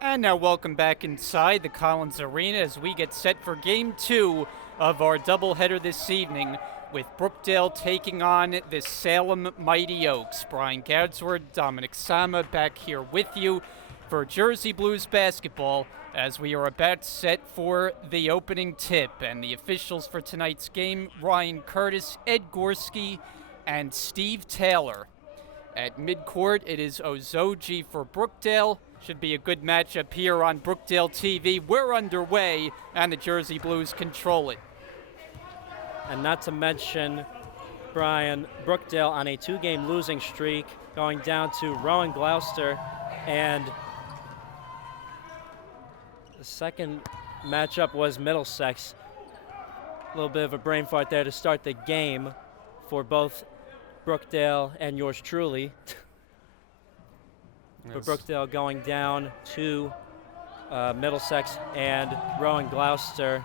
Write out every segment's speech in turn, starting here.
And now welcome back inside the Collins Arena as we get set for Game 2 of our doubleheader this evening with Brookdale taking on the Salem Mighty Oaks. Brian Gadsworth, Dominic Sama back here with you for Jersey Blues basketball as we are about set for the opening tip. And the officials for tonight's game, Ryan Curtis, Ed Gorski, and Steve Taylor. At midcourt, it is Ozoji for Brookdale. Should be a good matchup here on Brookdale TV. We're underway, and the Jersey Blues control it. And not to mention, Brian, Brookdale on a 2-game losing streak, going down to Rowan Gloucester. And the second matchup was Middlesex. A little bit of a brain fart there to start the game for both Brookdale and yours truly. For Brookdale going down to Middlesex and Rowan Gloucester,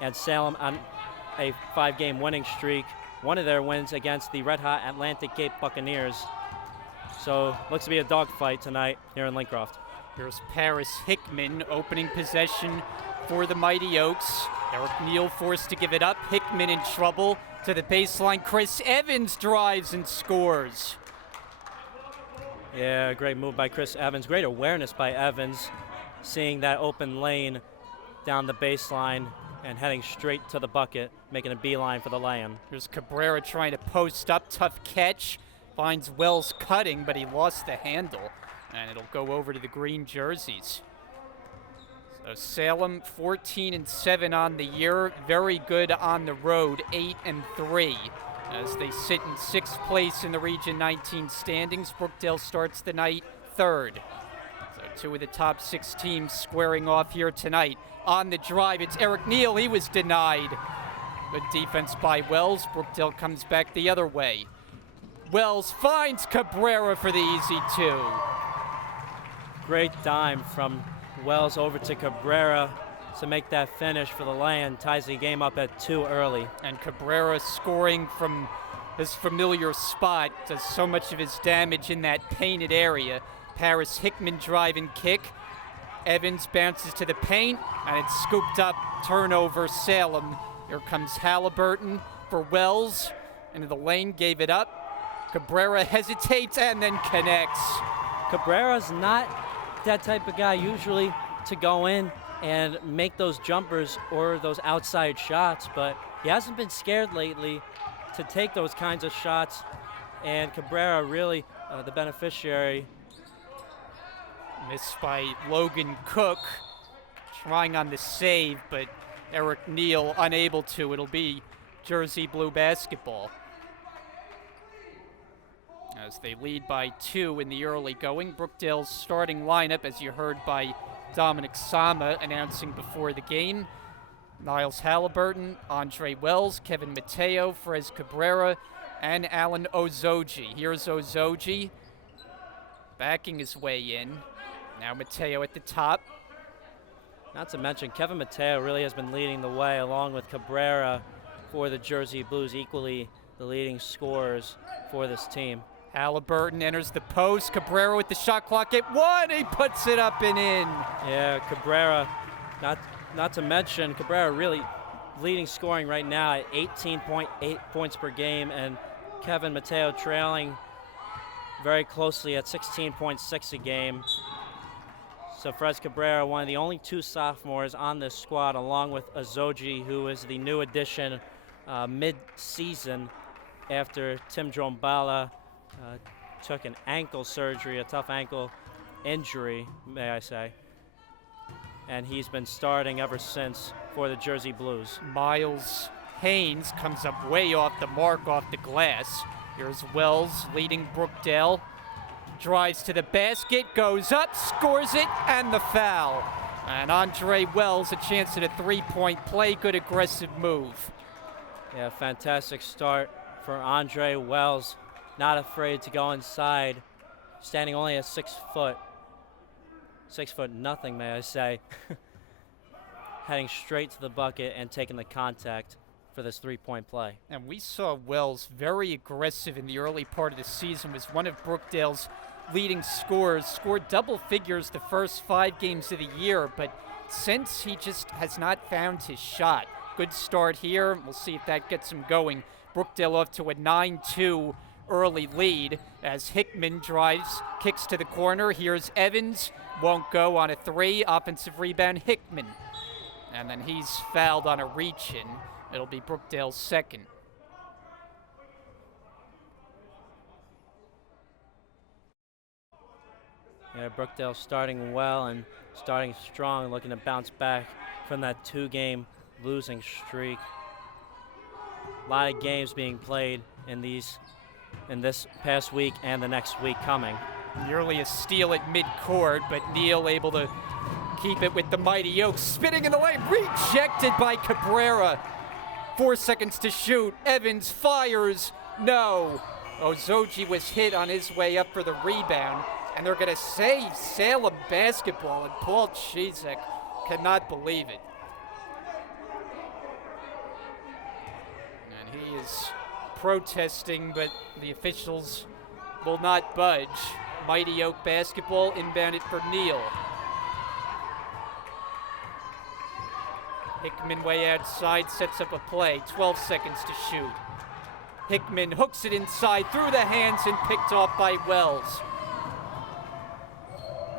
and Salem on a 5-game winning streak. One of their wins against the red-hot Atlantic Cape Buccaneers. So looks to be a dogfight tonight here in Lincroft. Here's Paris Hickman opening possession for the Mighty Oaks. Eric Neal forced to give it up. Hickman in trouble to the baseline. Chris Evans drives and scores. Yeah, great move by Chris Evans. Great awareness by Evans, seeing that open lane down the baseline and heading straight to the bucket, making a beeline for the lay-in. Here's Cabrera trying to post up. Tough catch. Finds Wells cutting, but he lost the handle. And it'll go over to the green jerseys. So Salem 14-7 on the year. Very good on the road, 8-3. As they sit in 6th place in the Region 19 standings. Brookdale starts the night 3rd. So 2 of the top 6 teams squaring off here tonight. On the drive, it's Eric Neal. He was denied. Good defense by Wells. Brookdale comes back the other way. Wells finds Cabrera for the easy 2. Great dime from Wells over to Cabrera to make that finish for the lay-in. Ties the game up at 2 early. And Cabrera scoring from his familiar spot, does so much of his damage in that painted area. Paris Hickman drive and kick. Evans bounces to the paint, and it's scooped up. Turnover, Salem. Here comes Halliburton for Wells. Into the lane, gave it up. Cabrera hesitates and then connects. Cabrera's not that type of guy usually to go in and make those jumpers or those outside shots, but he hasn't been scared lately to take those kinds of shots, and Cabrera really the beneficiary. Missed by Logan Cook, trying on the save, but Eric Neal unable to. It'll be Jersey Blue basketball as they lead by 2 in the early going. Brookdale's starting lineup, as you heard by Dominic Sama announcing before the game: Niles Halliburton, Andre Wells, Kevin Mateo, Frez Cabrera, and Alan Ozoji. Here's Ozoji backing his way in. Now Mateo at the top. Not to mention Kevin Mateo really has been leading the way along with Cabrera for the Jersey Blues, equally the leading scorers for this team. Halliburton enters the post. Cabrera with the shot clock at 1. He puts it up and in. Yeah, Cabrera, not to mention Cabrera really leading scoring right now at 18.8 points per game, and Kevin Mateo trailing very closely at 16.6 a game. So Frez Cabrera, one of the only 2 sophomores on this squad, along with Ozoji, who is the new addition mid-season after John Bala took an ankle surgery, a tough ankle injury, may I say. And he's been starting ever since for the Jersey Blues. Miles Haynes comes up way off the mark, off the glass. Here's Wells leading Brookdale. Drives to the basket, goes up, scores it, and the foul. And Andre Wells, a chance at a 3-point play. Good aggressive move. Yeah, fantastic start for Andre Wells. Not afraid to go inside, standing only at 6 foot. 6 foot nothing, may I say. Heading straight to the bucket and taking the contact for this 3-point play. And we saw Wells very aggressive in the early part of the season. Was one of Brookdale's leading scorers, scored double figures the first 5 games of the year, but since he just has not found his shot. Good start here. We'll see if that gets him going. Brookdale off to a 9-2 early lead as Hickman drives, kicks to the corner. Here's Evans, won't go on a 3. Offensive rebound, Hickman. And then he's fouled on a reach-in. It'll be Brookdale's second. Yeah, Brookdale starting well and starting strong, looking to bounce back from that 2-game losing streak. A lot of games being played in this past week and the next week coming. Nearly a steal at midcourt, but Neal able to keep it with the mighty Oaks. Spinning in the lane, rejected by Cabrera. 4 seconds to shoot. Evans fires. No. Ozoji was hit on his way up for the rebound. And they're going to say Salem basketball, and Paul Chizek cannot believe it. And he is protesting, but the officials will not budge. Mighty Oak basketball inbounded for Neal. Hickman way outside, sets up a play. 12 seconds to shoot. Hickman hooks it inside, through the hands, and picked off by Wells.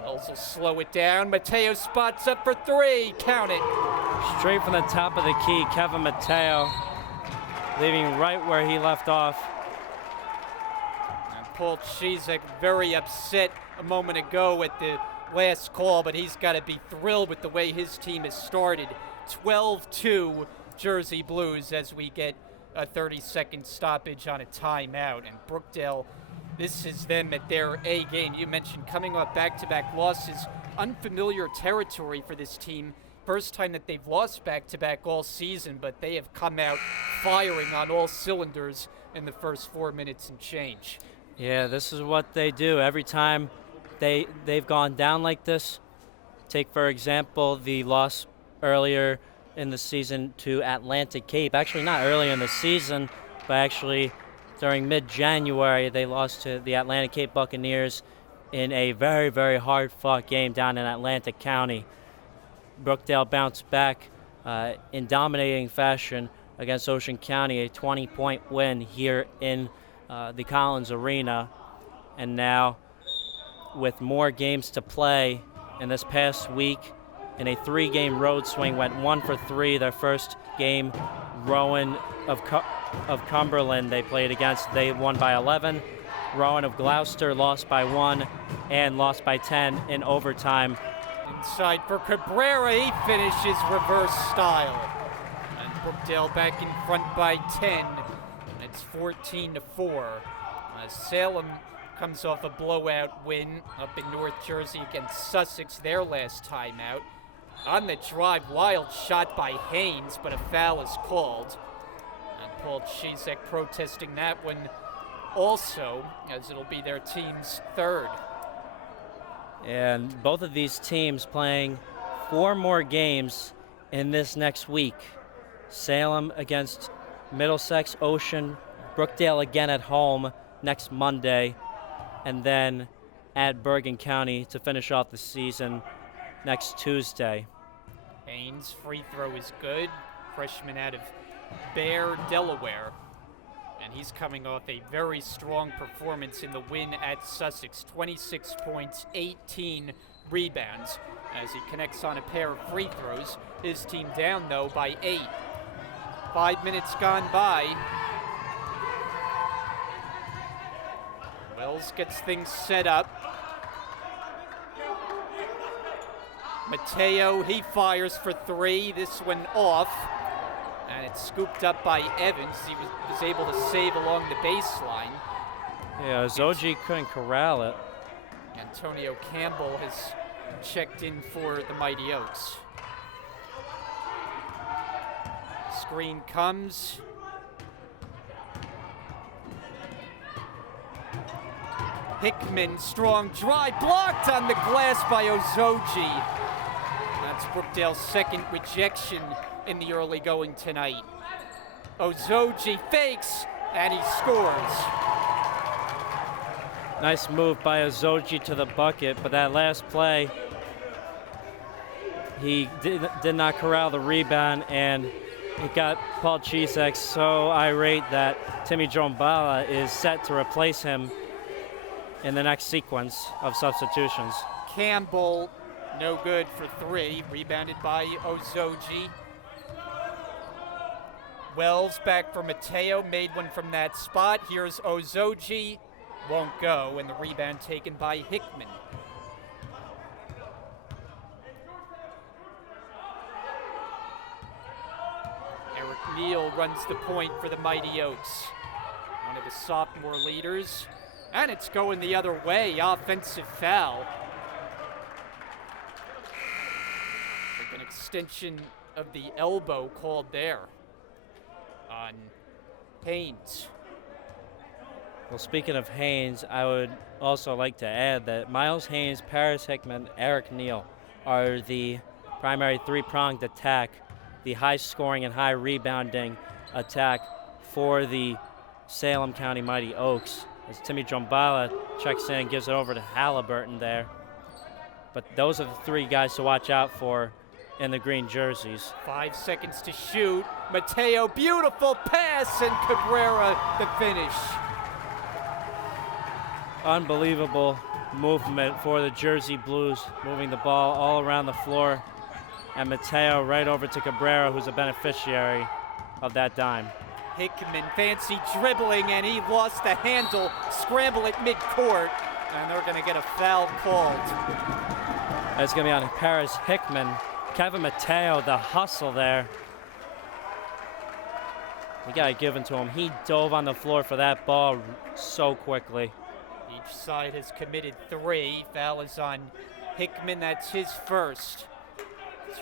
Wells will slow it down. Mateo spots up for 3. Count it. Straight from the top of the key, Kevin Mateo, leaving right where he left off. And Paul Chizek very upset a moment ago at the last call, but he's got to be thrilled with the way his team has started. 12-2 Jersey Blues as we get a 30-second stoppage on a timeout. And Brookdale, this is them at their A game. You mentioned coming off back-to-back losses, unfamiliar territory for this team. First time that they've lost back-to-back all season, but they have come out firing on all cylinders in the first 4 minutes and change. Yeah, this is what they do. Every time they've gone down like this, take, for example, the loss earlier in the season to Atlantic Cape. Actually, not earlier in the season, but actually during mid-January, they lost to the Atlantic Cape Buccaneers in a very, very hard-fought game down in Atlantic County. Brookdale bounced back in dominating fashion against Ocean County, a 20-point win here in the Collins Arena. And now, with more games to play in this past week, in a 3-game road swing, went 1 for 3. Their first game, Rowan of Cumberland they played against, they won by 11. Rowan of Gloucester lost by 1 and lost by 10 in overtime. Inside for Cabrera, he finishes reverse style. And Brookdale back in front by 10. It's 14-4. Salem comes off a blowout win up in North Jersey against Sussex, their last time out. On the drive, wild shot by Haynes, but a foul is called. And Paul Chizek protesting that one also, as it'll be their team's third. And both of these teams playing 4 more games in this next week. Salem against Middlesex Ocean, Brookdale again at home next Monday, and then at Bergen County to finish off the season next Tuesday. Haynes' free throw is good. Freshman out of Bear, Delaware. And he's coming off a very strong performance in the win at Sussex. 26 points, 18 rebounds as he connects on a pair of free throws. His team down, though, by 8. 5 minutes gone by. Wells gets things set up. Mateo, he fires for 3. This one off. And it's scooped up by Evans. He was able to save along the baseline. Yeah, Zoji couldn't corral it. Antonio Campbell has checked in for the Mighty Oaks. Screen comes. Hickman, strong drive, blocked on the glass by Ozoji. That's Brookdale's second rejection in the early going tonight. Ozoji fakes, and he scores. Nice move by Ozoji to the bucket, but that last play, he did not corral the rebound, and it got Paul Chisek so irate that Timmy John Bala is set to replace him in the next sequence of substitutions. Campbell, no good for 3, rebounded by Ozoji. Wells back for Mateo, made one from that spot. Here's Ozoji, won't go, and the rebound taken by Hickman. Eric Neal runs the point for the Mighty Oaks, one of the sophomore leaders, and it's going the other way, offensive foul. Like an extension of the elbow called there on Haynes. Well, speaking of Haynes, I would also like to add that Miles Haynes, Paris Hickman, Eric Neal are the primary three-pronged attack, the high-scoring and high-rebounding attack for the Salem County Mighty Oaks. As Timmy John Bala checks in and gives it over to Halliburton there. But those are the 3 guys to watch out for in the green jerseys. 5 seconds to shoot. Mateo, beautiful pass, and Cabrera the finish. Unbelievable movement for the Jersey Blues, moving the ball all around the floor. And Mateo right over to Cabrera, who's a beneficiary of that dime. Hickman, fancy dribbling, and he lost the handle. Scramble at midcourt, and they're going to get a foul called. That's going to be on Paris Hickman. Kevin Mateo, the hustle there. We got to give it to him. He dove on the floor for that ball so quickly. Each side has committed 3. Foul is on Hickman. That's his first.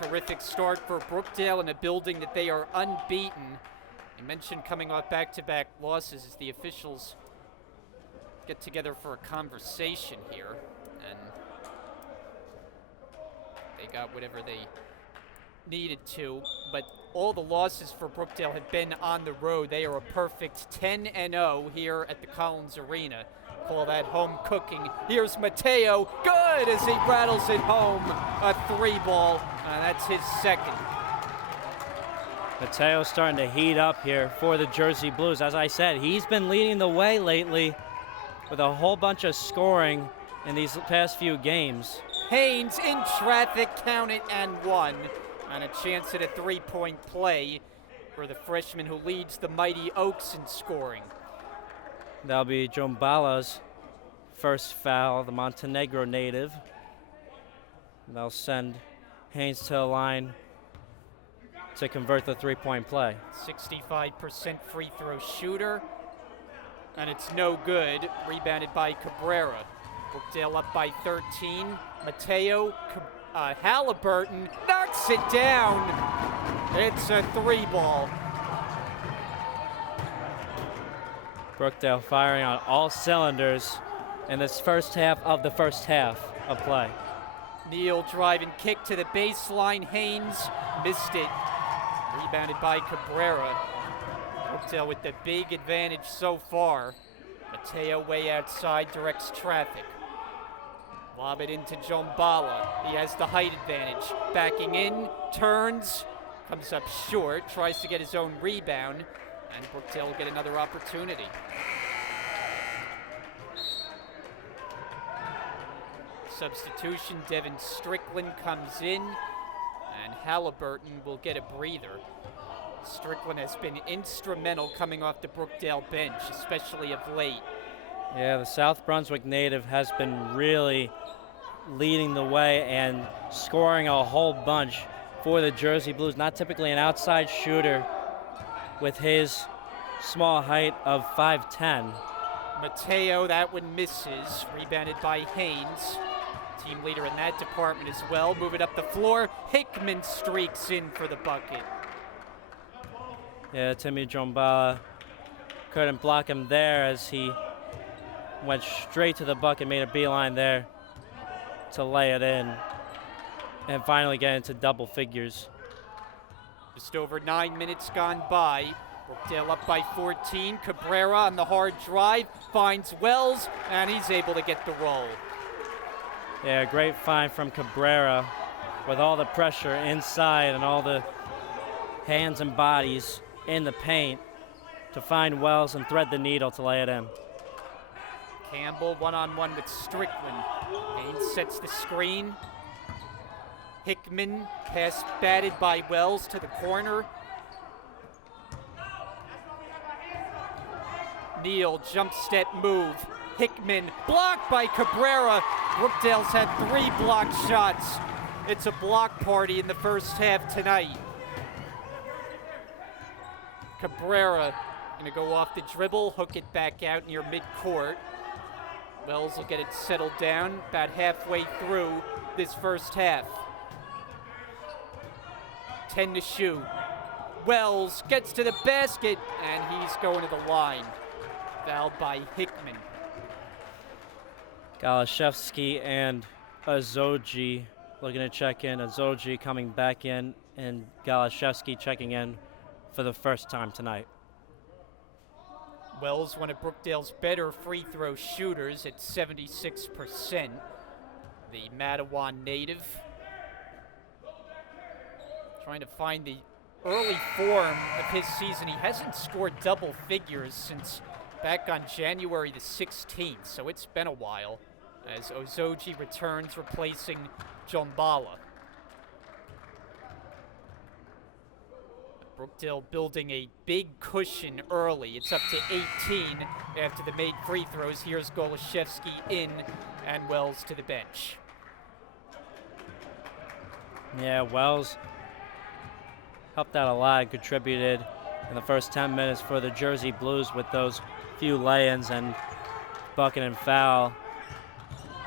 Terrific start for Brookdale in a building that they are unbeaten. I mentioned coming off back-to-back losses as the officials get together for a conversation here, and they got whatever they needed to, but all the losses for Brookdale have been on the road. They are a perfect 10-0 here at the Collins Arena. Call that home cooking. Here's Mateo, good as he rattles it home. A 3-ball, and that's his second. Mateo starting to heat up here for the Jersey Blues. As I said, he's been leading the way lately with a whole bunch of scoring in these past few games. Haynes in traffic, count it, and 1. And a chance at a 3-point play for the freshman who leads the Mighty Oaks in scoring. That'll be John Bala's first foul, the Montenegro native. They'll send Haynes to the line to convert the 3-point play. 65% free throw shooter, and it's no good. Rebounded by Cabrera. Brookdale up by 13. Mateo, Halliburton knocks it down. It's a 3-ball. Brookdale firing on all cylinders in this first half of the first half of play. Neal drive and kick to the baseline. Haynes missed it. Rebounded by Cabrera. Brookdale with the big advantage so far. Mateo way outside directs traffic. Lob it into John Bala. He has the height advantage. Backing in, turns, comes up short, tries to get his own rebound, and Brookdale will get another opportunity. Substitution, Devin Strickland comes in, and Halliburton will get a breather. Strickland has been instrumental coming off the Brookdale bench, especially of late. Yeah, the South Brunswick native has been really leading the way and scoring a whole bunch for the Jersey Blues. Not typically an outside shooter with his small height of 5'10". Mateo, that one misses. Rebounded by Haynes. Team leader in that department as well. Move it up the floor. Hickman streaks in for the bucket. Yeah, Timmy John Bala couldn't block him there as he went straight to the bucket, made a beeline there to lay it in, and finally get into double figures. Just over 9 minutes gone by. Brookdale up by 14. Cabrera on the hard drive finds Wells, and he's able to get the roll. Yeah, great find from Cabrera with all the pressure inside and all the hands and bodies in the paint to find Wells and thread the needle to lay it in. Campbell one-on-one with Strickland. Haynes sets the screen. Hickman, pass batted by Wells to the corner. Neal, jump step move. Hickman, blocked by Cabrera. Brookdale's had 3 blocked shots. It's a block party in the first half tonight. Cabrera gonna go off the dribble, hook it back out near midcourt. Wells will get it settled down about halfway through this first half. 10 to shoot. Wells gets to the basket, and he's going to the line. Fouled by Hickman. Galashevsky and Azoji looking to check in. Azoji coming back in, and Galashevsky checking in for the first time tonight. Wells, one of Brookdale's better free throw shooters at 76%. The Matawan native. Trying to find the early form of his season. He hasn't scored double figures since back on January the 16th, so it's been a while as Ozoji returns, replacing John Bala. Brookdale building a big cushion early. It's up to 18 after the made free throws. Here's Golashevsky in and Wells to the bench. Yeah, Wells helped out a lot and contributed in the first 10 minutes for the Jersey Blues with those few lay-ins and bucket and foul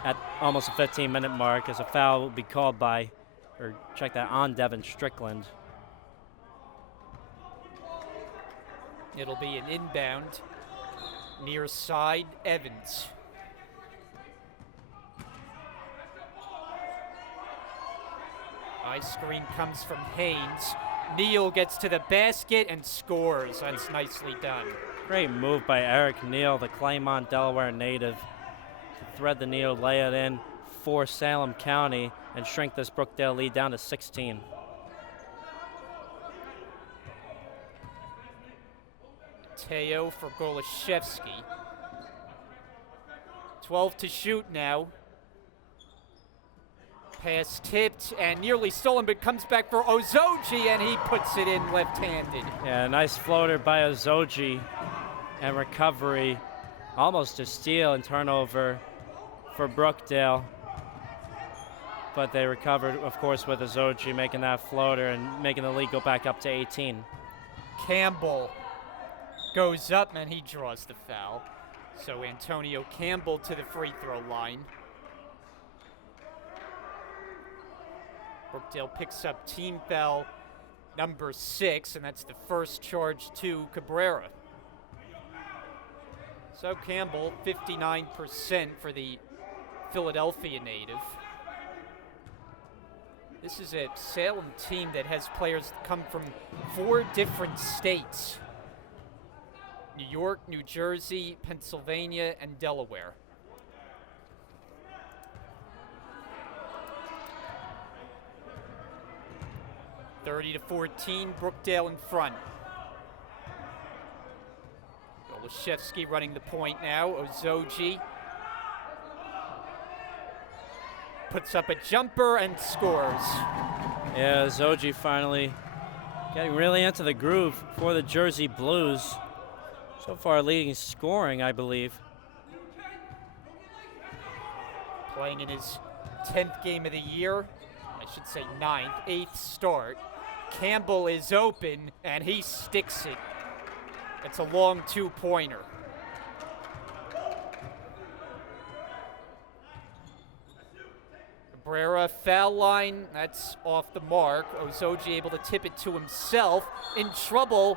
at almost a 15-minute mark, as a foul will be called by, or check that, on Devin Strickland. It'll be an inbound near side Evans. High screen comes from Haynes. Neal gets to the basket and scores. That's nicely done. Great move by Eric Neal, the Claymont, Delaware native, to thread the needle, lay it in for Salem County, and shrink this Brookdale lead down to 16. Mateo for Golashevsky. 12 to shoot now. Pass tipped and nearly stolen, but comes back for Ozoji, and he puts it in left-handed. Yeah, nice floater by Ozoji, and recovery, almost a steal and turnover for Brookdale. But they recovered, of course, with Ozoji making that floater and making the lead go back up to 18. Campbell goes up, and he draws the foul. So Antonio Campbell to the free throw line. Brookdale picks up team foul number 6, and that's the first charge to Cabrera. So Campbell, 59% for the Philadelphia native. This is a Salem team that has players that come from 4 different states: New York, New Jersey, Pennsylvania, and Delaware. (30 to 14, Brookdale in front. Golashevsky running the point now. Ozoji puts up a jumper and scores. Yeah, Ozoji finally getting really into the groove for the Jersey Blues. So far leading scoring, I believe. Playing in his 10th game of the year. I should say 9th, 8th start. Campbell is open, and he sticks it. It's a long 2-pointer. Cabrera, foul line, that's off the mark. Ozoji able to tip it to himself, in trouble,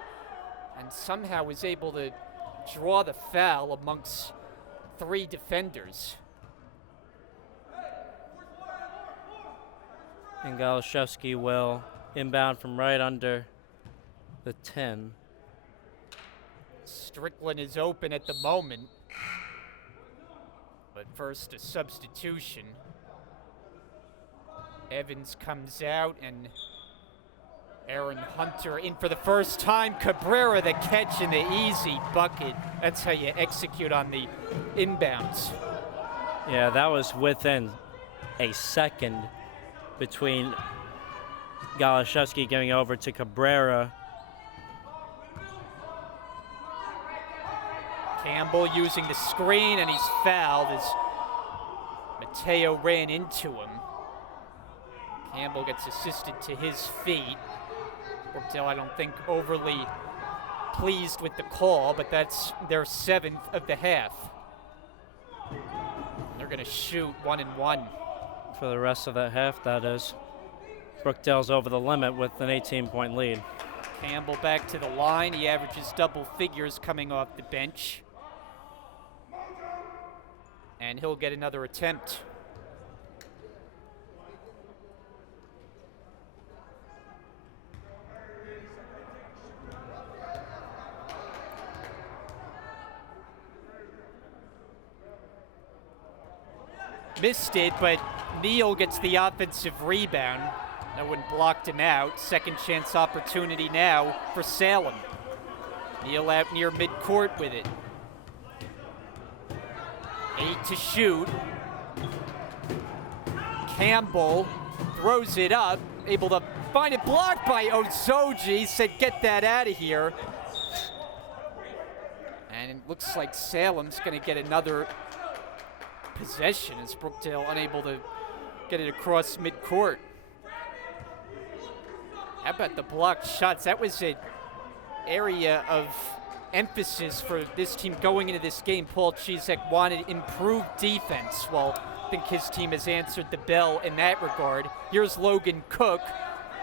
and somehow was able to draw the foul amongst 3 defenders. And Galashevsky will inbound from right under the 10. Strickland is open at the moment. But first, a substitution. Evans comes out, and Aaron Hunter in for the first time. Cabrera the catch in the easy bucket. That's how you execute on the inbounds. Yeah, that was within a second between Galashevsky going over to Cabrera. Campbell using the screen, and he's fouled as Mateo ran into him. Campbell gets assisted to his feet. Brookdale, I don't think, overly pleased with the call, but that's their 7th of the half. They're going to shoot 1 and 1. For the rest of that half, that is. Brookdale's over the limit with an 18-point lead. Campbell back to the line. He averages double figures coming off the bench. And he'll get another attempt. Missed it, but Neal gets the offensive rebound. No one blocked him out. Second chance opportunity now for Salem. Neal out near midcourt with it. 8 to shoot. Campbell throws it up, able to find it blocked by Ozoji. Said, get that out of here. And it looks like Salem's going to get another possession as Brookdale unable to get it across midcourt. How about the blocked shots? That was an area of emphasis for this team going into this game. Paul Chizek wanted improved defense. Well, I think his team has answered the bell in that regard. Here's Logan Cook.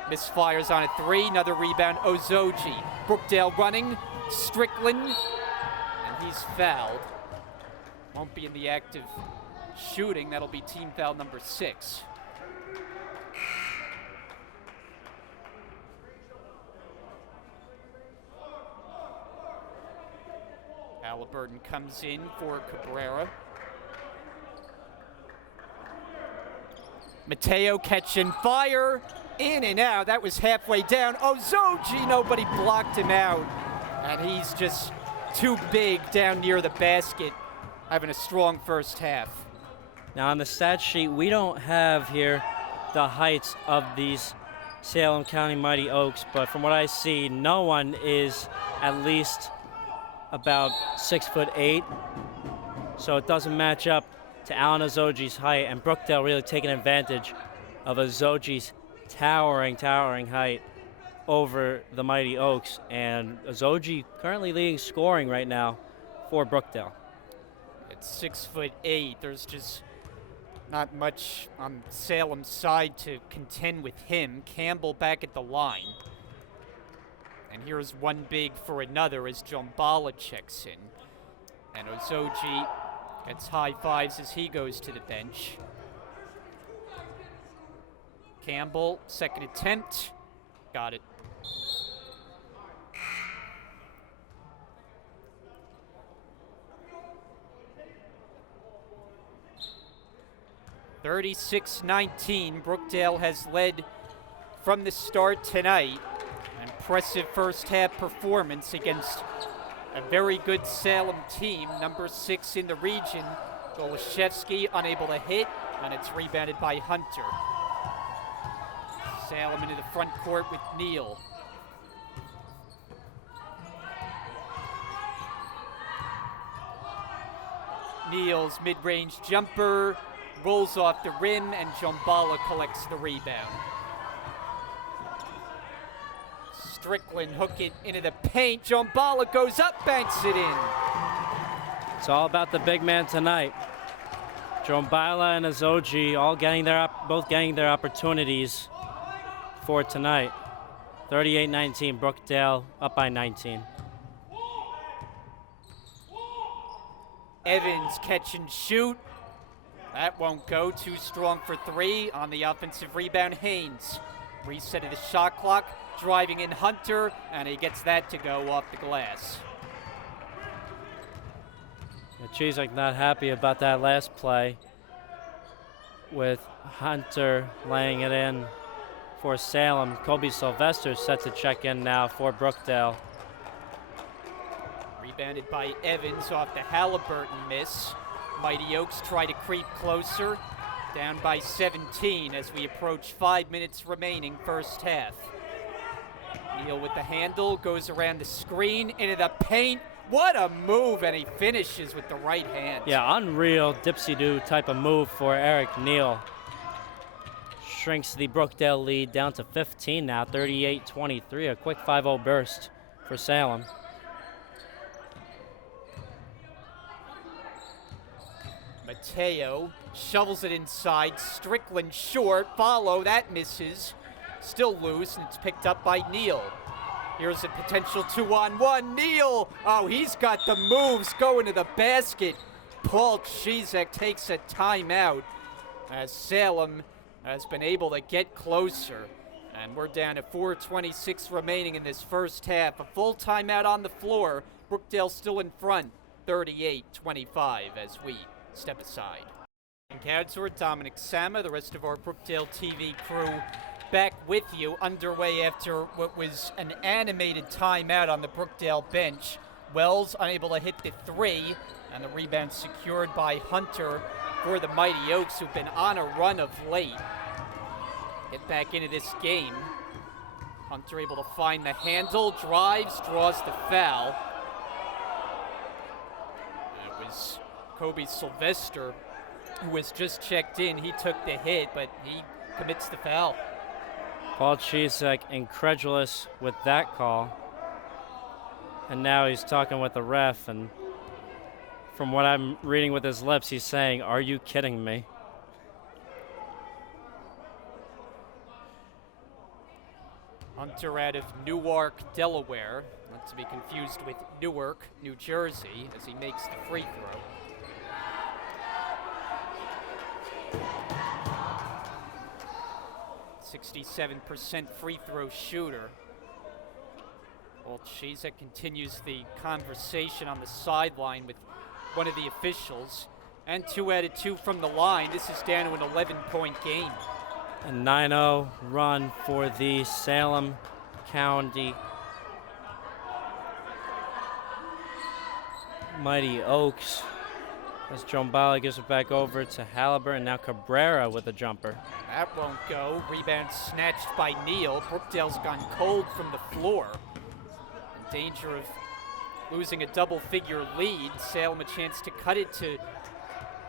Misfires on a 3. Another rebound, Ozoji. Brookdale running. Strickland. And he's fouled. Won't be in the act of shooting. That'll be team foul number 6. Halliburton comes in for Cabrera. Mateo catching fire. In and out. That was halfway down. Ozoji, nobody blocked him out. And he's just too big down near the basket, having a strong first half. Now on the stat sheet, we don't have here the heights of these Salem County Mighty Oaks, but from what I see, no one is at least about 6'8", so it doesn't match up to Alan Ozoji's height, and Brookdale really taking advantage of Ozoji's towering height over the Mighty Oaks, and Ozoji currently leading scoring right now for Brookdale. At 6'8", there's just not much on Salem's side to contend with him. Campbell back at the line. And here's one big for another as John Bala checks in. And Ozoji gets high fives as he goes to the bench. Campbell, second attempt. Got it. (36-19). Brookdale has led from the start tonight. An impressive first half performance against a very good Salem team, number 6 in the region. Golashevsky unable to hit, and it's rebounded by Hunter. Salem into the front court with Neal. Neal's mid-range jumper rolls off the rim, and John Bala collects the rebound. Strickland hook it into the paint. John Bala goes up, banks it in. It's all about the big man tonight. John Bala and Ozoji all both getting their opportunities for tonight. 38-19, Brookdale up by 19. Evans catch and shoot. That won't go. Too strong for 3. On the offensive rebound, Haynes. Reset of the shot clock. Driving in Hunter, and he gets that to go off the glass. Chizek not happy about that last play with Hunter laying it in for Salem. Colby Sylvester set to check in now for Brookdale. Rebounded by Evans off the Halliburton miss. Mighty Oaks try to creep closer. Down by 17 as we approach 5 minutes remaining first half. Neal with the handle, goes around the screen, into the paint. What a move, and he finishes with the right hand. Yeah, unreal dipsy-do type of move for Eric Neal. Shrinks the Brookdale lead down to 15 now, 38-23, a quick 5-0 burst for Salem. Mateo shovels it inside, Strickland short, follow, that misses. Still loose, and it's picked up by Neal. Here's a potential 2-on-1. Neal! Oh, he's got the moves going to the basket. Paul Chizek takes a timeout as Salem has been able to get closer. And we're down to 4:26 remaining in this first half. A full timeout on the floor. Brookdale still in front, 38-25 as we step aside. And Councilor Dominic Sama, the rest of our Brookdale TV crew, back with you, underway after what was an animated timeout on the Brookdale bench. Wells unable to hit the three, and the rebound secured by Hunter for the Mighty Oaks, who've been on a run of late. Get back into this game. Hunter able to find the handle, drives, draws the foul. It was Colby Sylvester who was just checked in. He took the hit, but he commits the foul. Paul Chizek incredulous with that call. And now he's talking with the ref, and from what I'm reading with his lips, he's saying, "Are you kidding me?" Hunter out of Newark, Delaware, not to be confused with Newark, New Jersey, as he makes the free throw. .67% free throw shooter. Well, Chizek continues the conversation on the sideline with one of the officials. And 2 out of 2 from the line. This is down to an 11-point game. A 9-0 run for the Salem County Mighty Oaks. As John Bala gives it back over to Halliburton. Now Cabrera with a jumper. That won't go. Rebound snatched by Neal. Brookdale's gone cold from the floor. In danger of losing a double-figure lead. Salem a chance to cut it to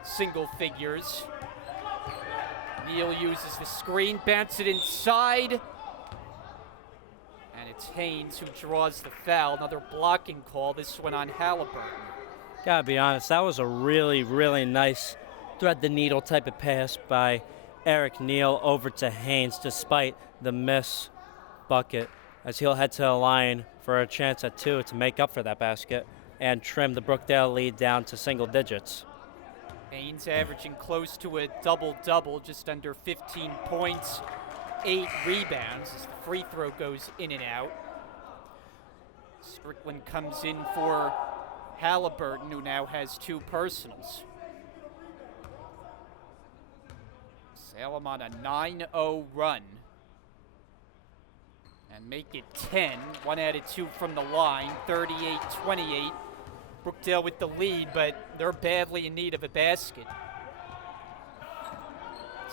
single figures. Neal uses the screen, bounce it inside. And it's Haynes who draws the foul. Another blocking call, this one on Halliburton. Gotta be honest, that was a really, really nice thread-the-needle type of pass by Eric Neal over to Haynes, despite the miss bucket, as he'll head to the line for a chance at 2 to make up for that basket and trim the Brookdale lead down to single digits. Haynes averaging close to a double-double, just under 15 points, 8 rebounds as the free throw goes in and out. Strickland comes in for Halliburton, who now has 2 personals. Salem on a 9-0 run. And make it 10. 1 out of 2 from the line, 38-28. Brookdale with the lead, but they're badly in need of a basket.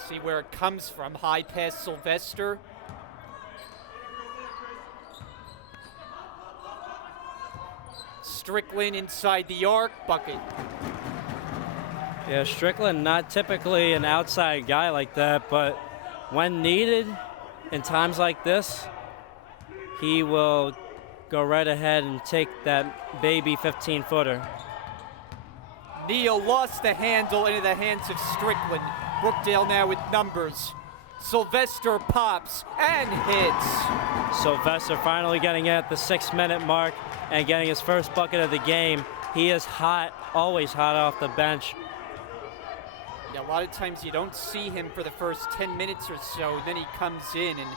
See where it comes from. High pass Sylvester. Strickland inside the arc, bucket. Yeah, Strickland not typically an outside guy like that, but when needed in times like this, he will go right ahead and take that baby 15-footer. Neal lost the handle into the hands of Strickland. Brookdale now with numbers. Sylvester pops and hits. Sylvester finally getting at the 6-minute mark and getting his first bucket of the game. He is hot, always hot off the bench. Yeah, a lot of times you don't see him for the first 10 minutes or so. Then he comes in and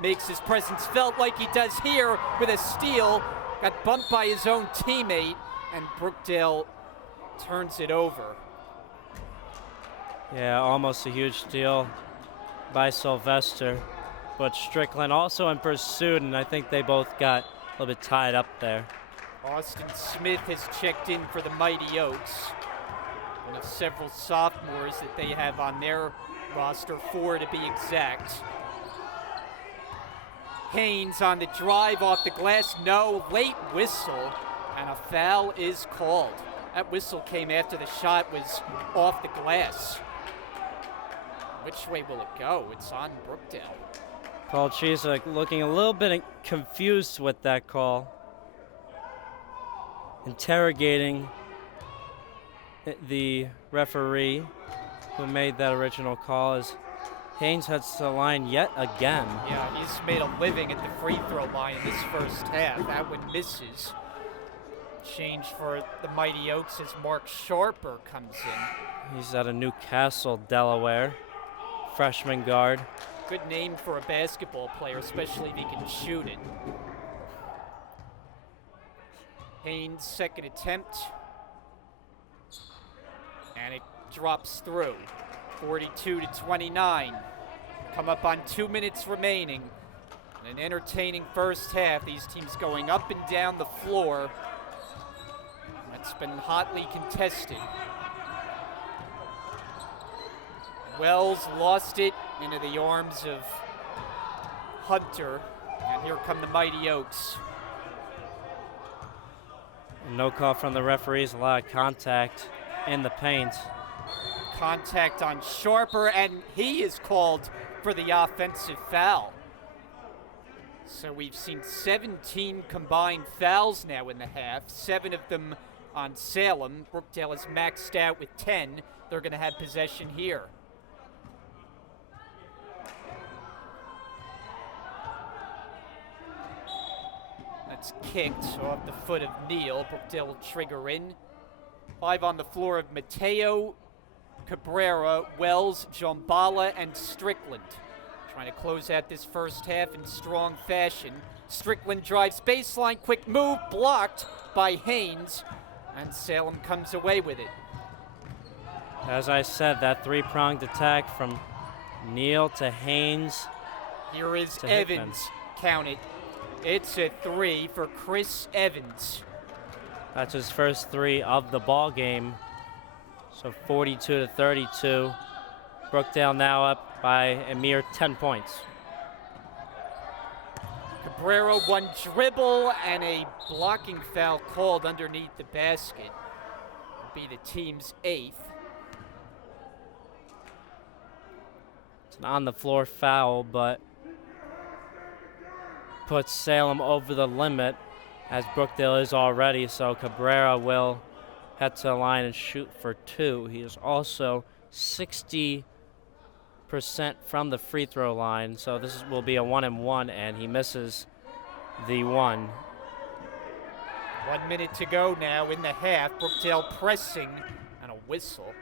makes his presence felt like he does here with a steal. Got bumped by his own teammate, and Brookdale turns it over. Yeah, almost a huge steal by Sylvester. But Strickland also in pursuit, and I think they both got a little bit tied up there. Austin Smith has checked in for the Mighty Oaks. One of several sophomores that they have on their roster, 4 to be exact. Haynes on the drive off the glass, no, late whistle, and a foul is called. That whistle came after the shot was off the glass. Which way will it go? It's on Brookdale. Paul Chisak looking a little bit confused with that call. Interrogating the referee who made that original call as Haynes heads to the line yet again. Yeah, he's made a living at the free throw line in this first half. That one misses. Change for the Mighty Oaks as Mark Sharper comes in. He's out of Newcastle, Delaware. Freshman guard. Good name for a basketball player, especially if he can shoot it. Haynes' second attempt. And it drops through. 42-29. Come up on 2 minutes remaining. An entertaining first half. These teams going up and down the floor. It's been hotly contested. Wells lost it into the arms of Hunter. And here come the Mighty Oaks. No call from the referees, a lot of contact in the paint. Contact on Sharper, and he is called for the offensive foul. So we've seen 17 combined fouls now in the half, 7 of them on Salem. Brookdale is maxed out with 10. They're going to have possession here. That's kicked off the foot of Neal. Brookdale will trigger in. 5 on the floor of Mateo, Cabrera, Wells, John Bala, and Strickland. Trying to close out this first half in strong fashion. Strickland drives baseline, quick move, blocked by Haynes, and Salem comes away with it. As I said, that three-pronged attack from Neal to Haynes. Here is to Evans. Hickman. Count it. It's a 3 for Chris Evans. That's his first 3 of the ball game. So 42-32. Brookdale now up by a mere 10 points. Cabrera, one dribble and a blocking foul called underneath the basket. Will be the team's 8th. It's an on-the-floor foul, but puts Salem over the limit, as Brookdale is already, so Cabrera will head to the line and shoot for 2. He is also 60% from the free throw line, so this will be a 1-and-1, and he misses the 1. 1 minute to go now in the half. Brookdale pressing and a whistle.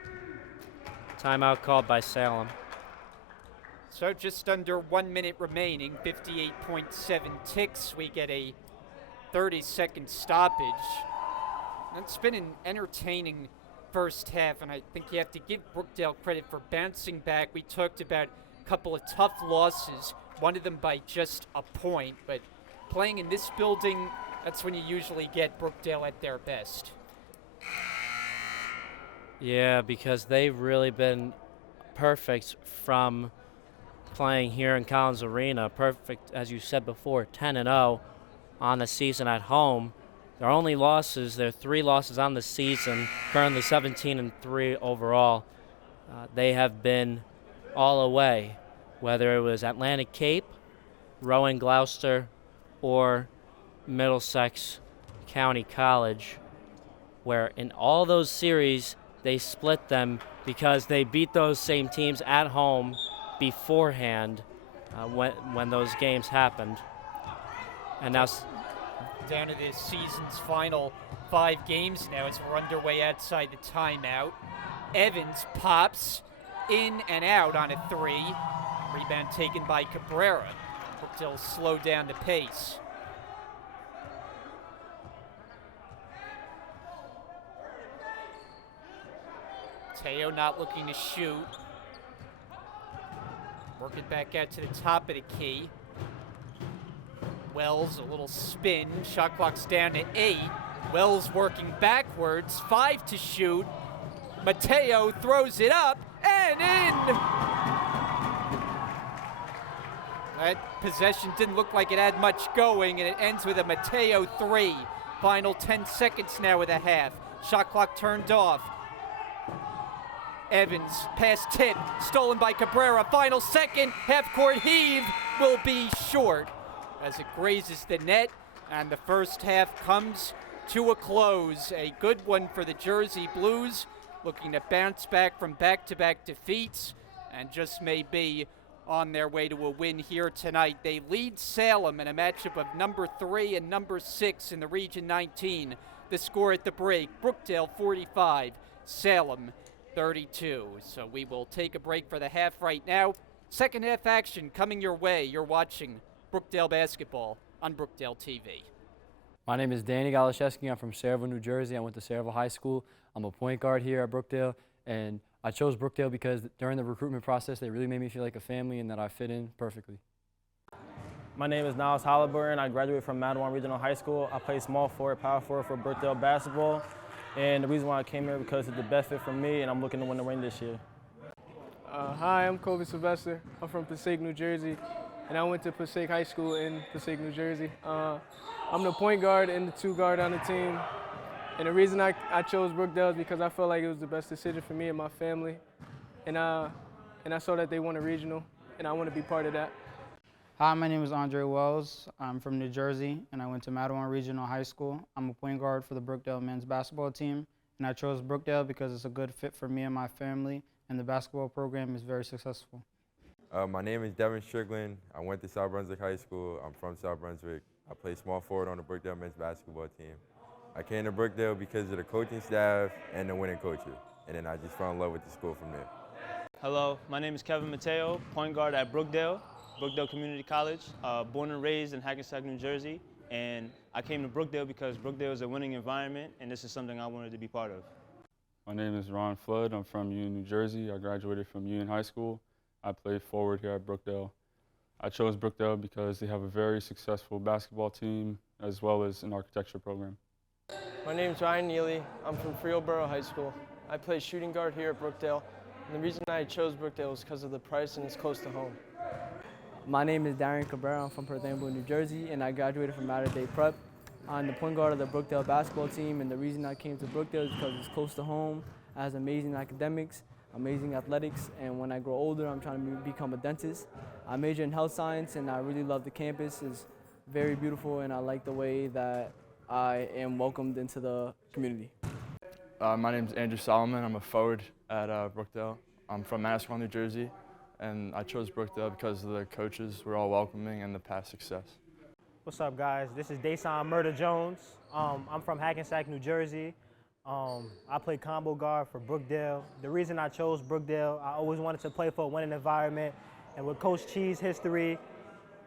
Timeout called by Salem. So just under 1 minute remaining, 58.7 ticks. We get a 30-second stoppage. It's been an entertaining first half, and I think you have to give Brookdale credit for bouncing back. We talked about a couple of tough losses, one of them by just a point, but playing in this building, that's when you usually get Brookdale at their best. Yeah, because they've really been perfect from playing here in Collins Arena. Perfect, as you said before, 10-0 on the season at home. Their only losses, their 3 losses on the season, currently 17-3 overall. They have been all away, whether it was Atlantic Cape, Rowan Gloucester, or Middlesex County College, where in all those series they split them because they beat those same teams at home beforehand when those games happened. And now down to the season's final 5 games now as we're underway outside the timeout. Evans pops in and out on a 3. Rebound taken by Cabrera. Brookdale slow down the pace. Mateo not looking to shoot. Working back out to the top of the key. Wells, a little spin. Shot clock's down to 8. Wells working backwards. 5 to shoot. Mateo throws it up and in! That possession didn't look like it had much going, and it ends with a Mateo 3. Final 10 seconds now with a half. Shot clock turned off. Evans, pass tip, stolen by Cabrera. Final second, half-court heave will be short as it grazes the net, and the first half comes to a close. A good one for the Jersey Blues, looking to bounce back from back-to-back defeats, and just may be on their way to a win here tonight. They lead Salem in a matchup of number 3 and number 6 in the Region 19. The score at the break, Brookdale 45, Salem 32. So we will take a break for the half right now. Second half action coming your way. You're watching Brookdale basketball on Brookdale TV. My name is Danny Galashevsky. I'm from Saraville, New Jersey. I went to Saraville High School. I'm a point guard here at Brookdale, and I chose Brookdale because during the recruitment process, they really made me feel like a family and that I fit in perfectly. My name is Niles Halliburton. I graduated from Mateo Regional High School. I play small forward, power forward for Brookdale basketball. And the reason why I came here because it's the best fit for me, and I'm looking to win the ring this year. Hi, I'm Colby Sylvester. I'm from Passaic, New Jersey, and I went to Passaic High School in Passaic, New Jersey. I'm the point guard and the 2 guard on the team. And the reason I chose Brookdale is because I felt like it was the best decision for me and my family. And I saw that they won a regional, and I want to be part of that. Hi, my name is Andre Wells. I'm from New Jersey, and I went to Mateo Regional High School. I'm a point guard for the Brookdale men's basketball team, and I chose Brookdale because it's a good fit for me and my family, and the basketball program is very successful. My name is Devin Strickland. I went to South Brunswick High School. I'm from South Brunswick. I play small forward on the Brookdale men's basketball team. I came to Brookdale because of the coaching staff and the winning coaches, and then I just fell in love with the school from there. Hello, my name is Kevin Mateo, point guard at Brookdale Community College, born and raised in Hackensack, New Jersey, and I came to Brookdale because Brookdale is a winning environment, and this is something I wanted to be part of. My name is Ron Flood. I'm from Union, New Jersey. I graduated from Union High School. I play forward here at Brookdale. I chose Brookdale because they have a very successful basketball team as well as an architecture program. My name is Ryan Nealy. I'm from Freelboro High School. I play shooting guard here at Brookdale. And the reason I chose Brookdale was because of the price and it's close to home. My name is Darren Cabrera. I'm from Perth-Amboy, New Jersey, and I graduated from Mater Dei Prep. I'm the point guard of the Brookdale basketball team, and the reason I came to Brookdale is because it's close to home, it has amazing academics, amazing athletics, and when I grow older, I'm trying to become a dentist. I major in health science, and I really love the campus. It's very beautiful, and I like the way that I am welcomed into the community. My name is Andrew Solomon. I'm a forward at Brookdale. I'm from Manasquan, New Jersey, and I chose Brookdale because the coaches were all welcoming and the past success. What's up, guys? This is Dason Murder Jones. I'm from Hackensack, New Jersey. I play combo guard for Brookdale. The reason I chose Brookdale, I always wanted to play for a winning environment, and with Coach Chee's history,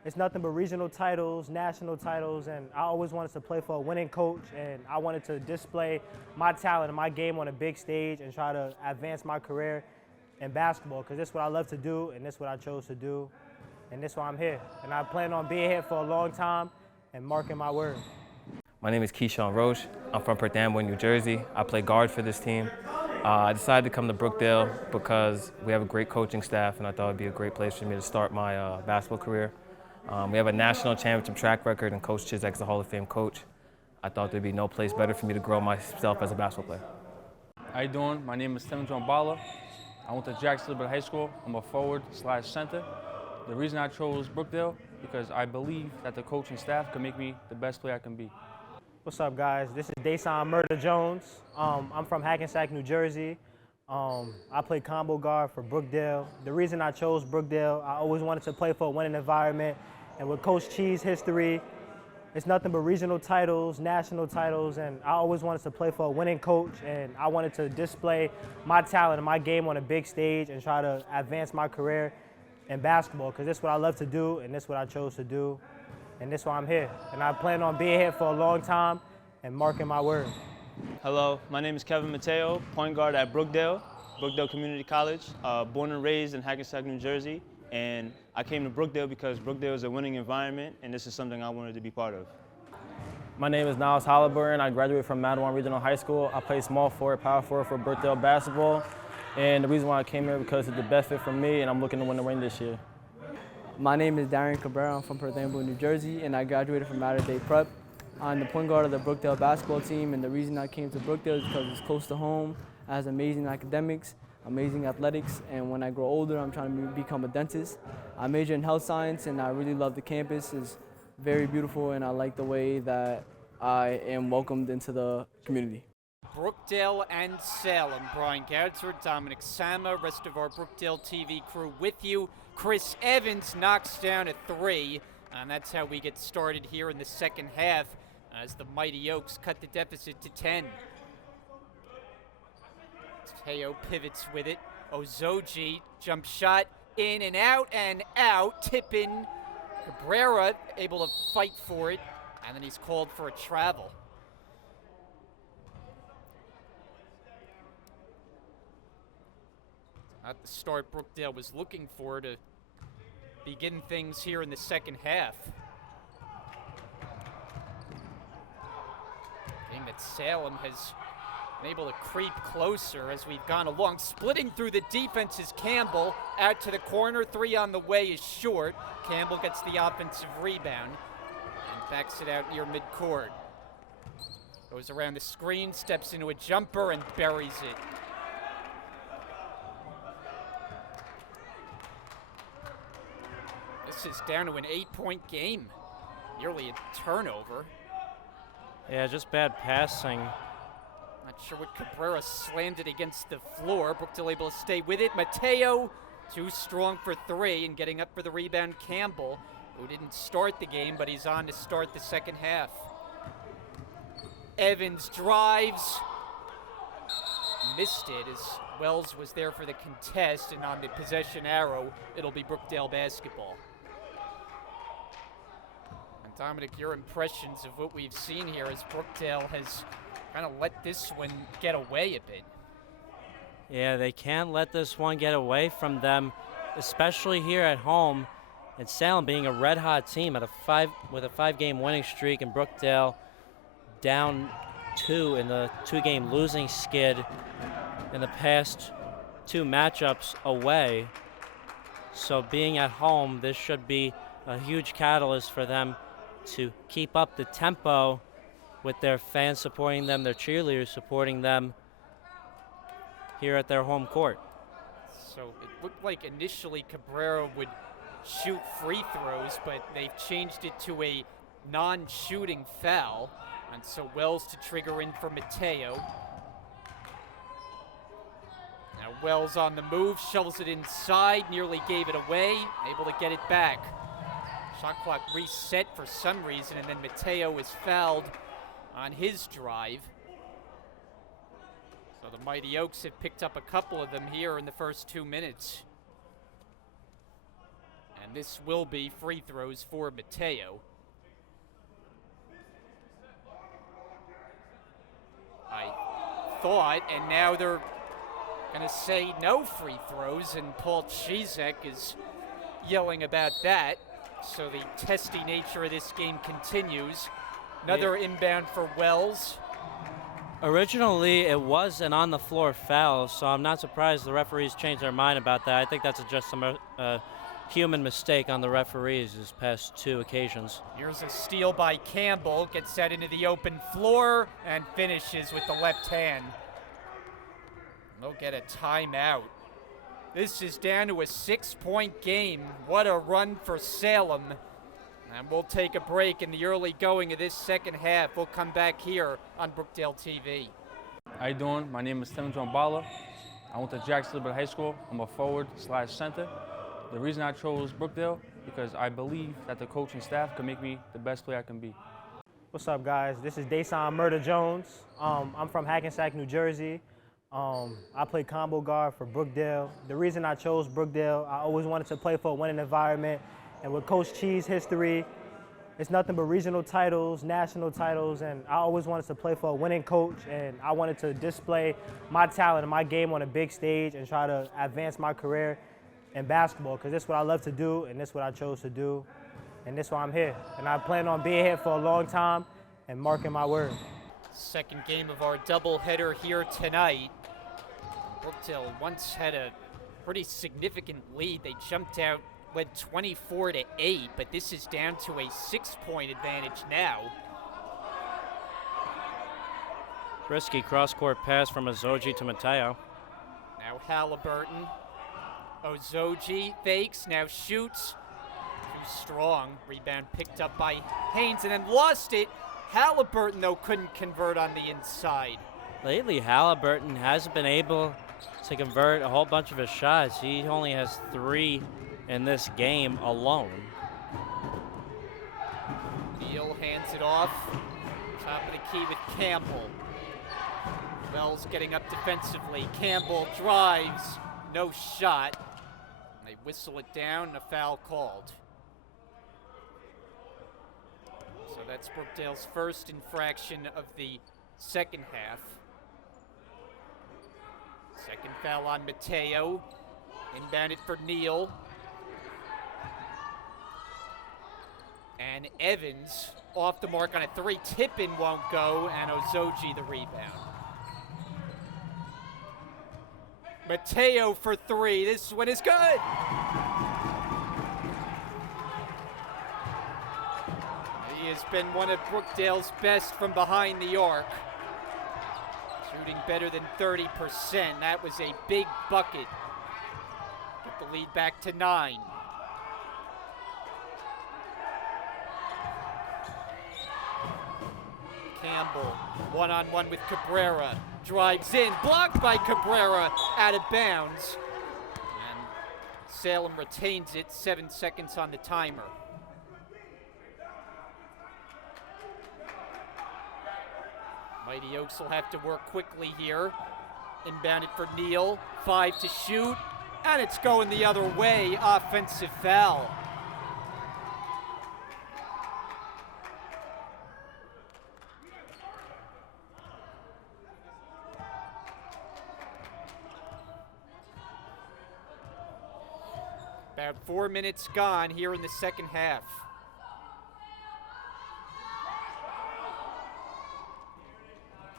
it's nothing but regional titles, national titles, and I always wanted to play for a winning coach, and I wanted to display my talent and my game on a big stage and try to advance my career in basketball, because this is what I love to do, and this is what I chose to do, and this is why I'm here. And I plan on being here for a long time and marking my word. My name is Keyshawn Roche. I'm from Perth-Amboy, New Jersey. I play guard for this team. I decided to come to Brookdale because we have a great coaching staff, and I thought it would be a great place for me to start my basketball career. We have a national championship track record, and Coach Chizek's a Hall of Fame coach. I thought there'd be no place better for me to grow myself as a basketball player. How you doing? My name is John Bala. I went to Jackson Liberty High School. I'm a forward/center. The reason I chose Brookdale because I believe that the coaching staff can make me the best player I can be. What's up, guys? This is Dason Murder Jones. I'm from Hackensack, New Jersey. I play combo guard for Brookdale. The reason I chose Brookdale, I always wanted to play for a winning environment, and with Coach Chee's history, it's nothing but regional titles, national titles, and I always wanted to play for a winning coach, and I wanted to display my talent and my game on a big stage and try to advance my career in basketball, because this is what I love to do, and this is what I chose to do, and this is why I'm here. And I plan on being here for a long time and marking my word. Hello, my name is Kevin Mateo, point guard at Brookdale Brookdale Community College, born and raised in Hackensack, New Jersey. And I came to Brookdale because Brookdale is a winning environment, and this is something I wanted to be part of. My name is Niles Halliburton. I graduated from Mateo Regional High School. I play small forward, power forward for Brookdale basketball. And the reason why I came here because it's the best fit for me, and I'm looking to win the ring this year. My name is Cabrera. I'm from Brookdale, New Jersey, and I graduated from Mateo Prep. I'm the point guard of the Brookdale basketball team, and the reason I came to Brookdale is because it's close to home, it has amazing academics, amazing athletics, and when I grow older, I'm trying to become a dentist. I major in health science, and I really love the campus. It's very beautiful, and I like the way that I am welcomed into the community. Brookdale and Salem. Brian Gadsford, Dominic Sama, rest of our Brookdale TV crew with you. Chris Evans knocks down a three, and that's how we get started here in the second half as the Mighty Oaks cut the deficit to 10. Mateo pivots with it. Ozoji, jump shot, in and out, tipping. Cabrera able to fight for it, and then he's called for a travel. Not the start Brookdale was looking for to begin things here in the second half. Being that Salem has been able to creep closer as we've gone along. Splitting through the defense is Campbell. Out to the corner, three on the way is short. Campbell gets the offensive rebound and backs it out near midcourt. Goes around the screen, steps into a jumper and buries it. This is down to an 8-point game. Nearly a turnover. Yeah, just bad passing. Not sure what Cabrera slammed it against the floor. Brookdale able to stay with it. Mateo, too strong for three, and getting up for the rebound, Campbell, who didn't start the game, but he's on to start the second half. Evans drives. Missed it as Wells was there for the contest, and on the possession arrow, it'll be Brookdale basketball. And Dominic, your impressions of what we've seen here as Brookdale has kind of let this one get away a bit. Yeah, they can't let this one get away from them, especially here at home. And Salem being a red-hot team with a five-game winning streak, and Brookdale down 2 in the 2-game losing skid in the past 2 matchups away. So being at home, this should be a huge catalyst for them to keep up the tempo with their fans supporting them, their cheerleaders supporting them here at their home court. So it looked like initially Cabrera would shoot free throws, but they've changed it to a non-shooting foul. And so Wells to trigger in for Mateo. Now Wells on the move, shovels it inside, nearly gave it away, able to get it back. Shot clock reset for some reason, and then Mateo is fouled on his drive. So the Mighty Oaks have picked up a couple of them here in the first 2 minutes. And this will be free throws for Mateo. I thought, and now they're going to say no free throws, and Paul Chizek is yelling about that. So the testy nature of this game continues. Another inbound for Wells. Originally, it was an on-the-floor foul, so I'm not surprised the referees changed their mind about that. I think that's just some human mistake on the referees these past 2 occasions. Here's a steal by Campbell, gets that into the open floor, and finishes with the left hand. They'll get a timeout. This is down to a 6-point game. What a run for Salem. And we'll take a break in the early going of this second half. We'll come back here on Brookdale TV. How you doing? My name is John Bala. I went to Jackson High School. I'm a forward/center. The reason I chose Brookdale because I believe that the coaching staff can make me the best player I can be. What's up, guys? This is Dason Murder Jones. I'm from Hackensack, New Jersey. I play combo guard for Brookdale. The reason I chose Brookdale, I always wanted to play for a winning environment. And with Coach Chee's history, it's nothing but regional titles, national titles, and I always wanted to play for a winning coach, and I wanted to display my talent and my game on a big stage and try to advance my career in basketball, because this is what I love to do, and this is what I chose to do, and this is why I'm here. And I plan on being here for a long time and marking my word. Second game of our doubleheader here tonight. Brookdale once had a pretty significant lead. They jumped out, led 24-8, but this is down to a 6-point advantage now. Risky cross-court pass from Ozoji to Mateo. Now Halliburton. Ozoji fakes, now shoots. Too strong. Rebound picked up by Haynes and then lost it. Halliburton, though, couldn't convert on the inside. Lately, Halliburton hasn't been able to convert a whole bunch of his shots. He only has 3 in this game alone. Neal hands it off. Top of the key with Campbell. Wells getting up defensively. Campbell drives. No shot. They whistle it down and a foul called. So that's Brookdale's first infraction of the second half. Second foul on Mateo. Inbounded for Neal. And Evans off the mark on a 3. Tip-in won't go, and Ozoji the rebound. Mateo for 3. This one is good. He has been one of Brookdale's best from behind the arc. Shooting better than 30%. That was a big bucket. Put the lead back to 9. Campbell, one-on-one with Cabrera. Drives in, blocked by Cabrera, out of bounds. And Salem retains it, 7 seconds on the timer. Mighty Oaks will have to work quickly here. Inbounded for Neal, 5 to shoot, and it's going the other way, offensive foul. About 4 minutes gone here in the second half.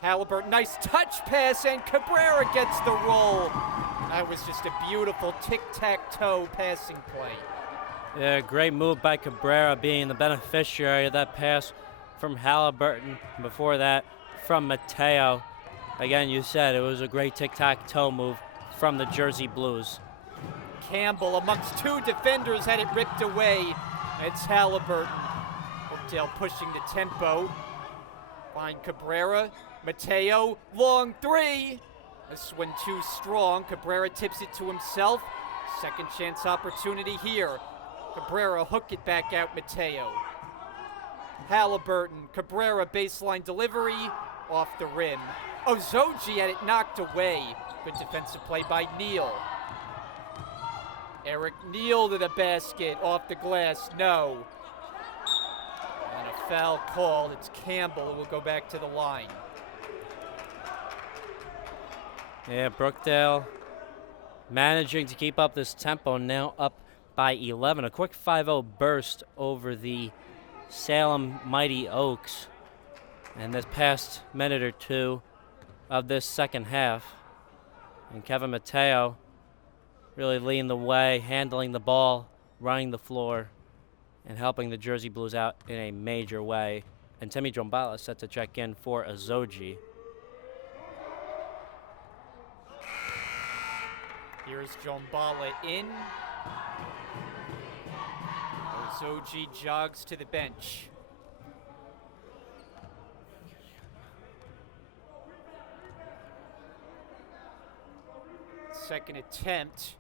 Halliburton, nice touch pass, and Cabrera gets the roll. That was just a beautiful tic-tac-toe passing play. Yeah, great move by Cabrera, being the beneficiary of that pass from Halliburton. Before that, from Mateo. Again, you said it was a great tic-tac-toe move from the Jersey Blues. Campbell amongst 2 defenders had it ripped away. It's Halliburton. Brookdale pushing the tempo. Find Cabrera. Mateo, long 3. This one too strong. Cabrera tips it to himself. Second chance opportunity here. Cabrera hook it back out Mateo. Halliburton, Cabrera baseline delivery. Off the rim. Ozoji had it knocked away. Good defensive play by Neal. Eric Neal to the basket, off the glass, no. And a foul called. It's Campbell who will go back to the line. Yeah, Brookdale managing to keep up this tempo, now up by 11. A quick 5-0 burst over the Salem Mighty Oaks. And this past minute or two of this second half. And Kevin Mateo really leading the way, handling the ball, running the floor, and helping the Jersey Blues out in a major way. And John Bala set to check in for Ozoji. Here's John Bala in. Ozoji jogs to the bench. Second attempt,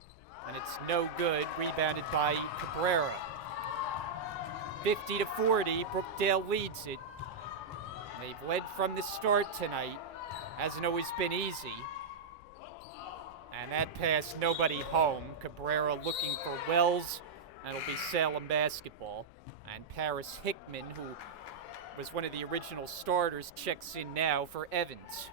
and it's no good. Rebounded by Cabrera. 50-40, Brookdale leads it. They've led from the start tonight. Hasn't always been easy. And that pass, nobody home. Cabrera looking for Wells. That'll be Salem basketball. And Paris Hickman, who was one of the original starters, checks in now for Evans.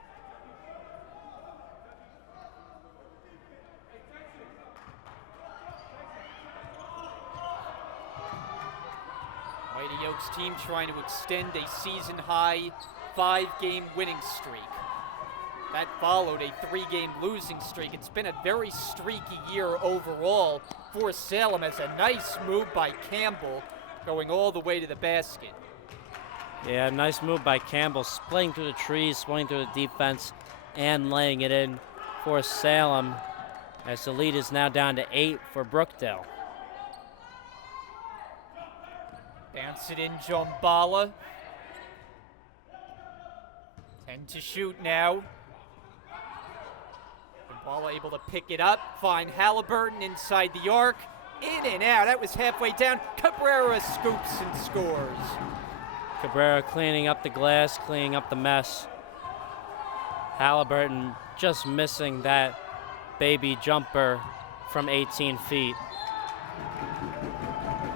Mighty Oaks team trying to extend a season-high 5-game winning streak. That followed a 3-game losing streak. It's been a very streaky year overall for Salem, as a nice move by Campbell going all the way to the basket. Yeah, nice move by Campbell, splitting through the trees, swinging through the defense, and laying it in for Salem, as the lead is now down to 8 for Brookdale. Bounce it in, John Bala. 10 to shoot now. Bala able to pick it up, find Halliburton inside the arc, in and out. That was halfway down. Cabrera scoops and scores. Cabrera cleaning up the glass, cleaning up the mess. Halliburton just missing that baby jumper from 18 feet.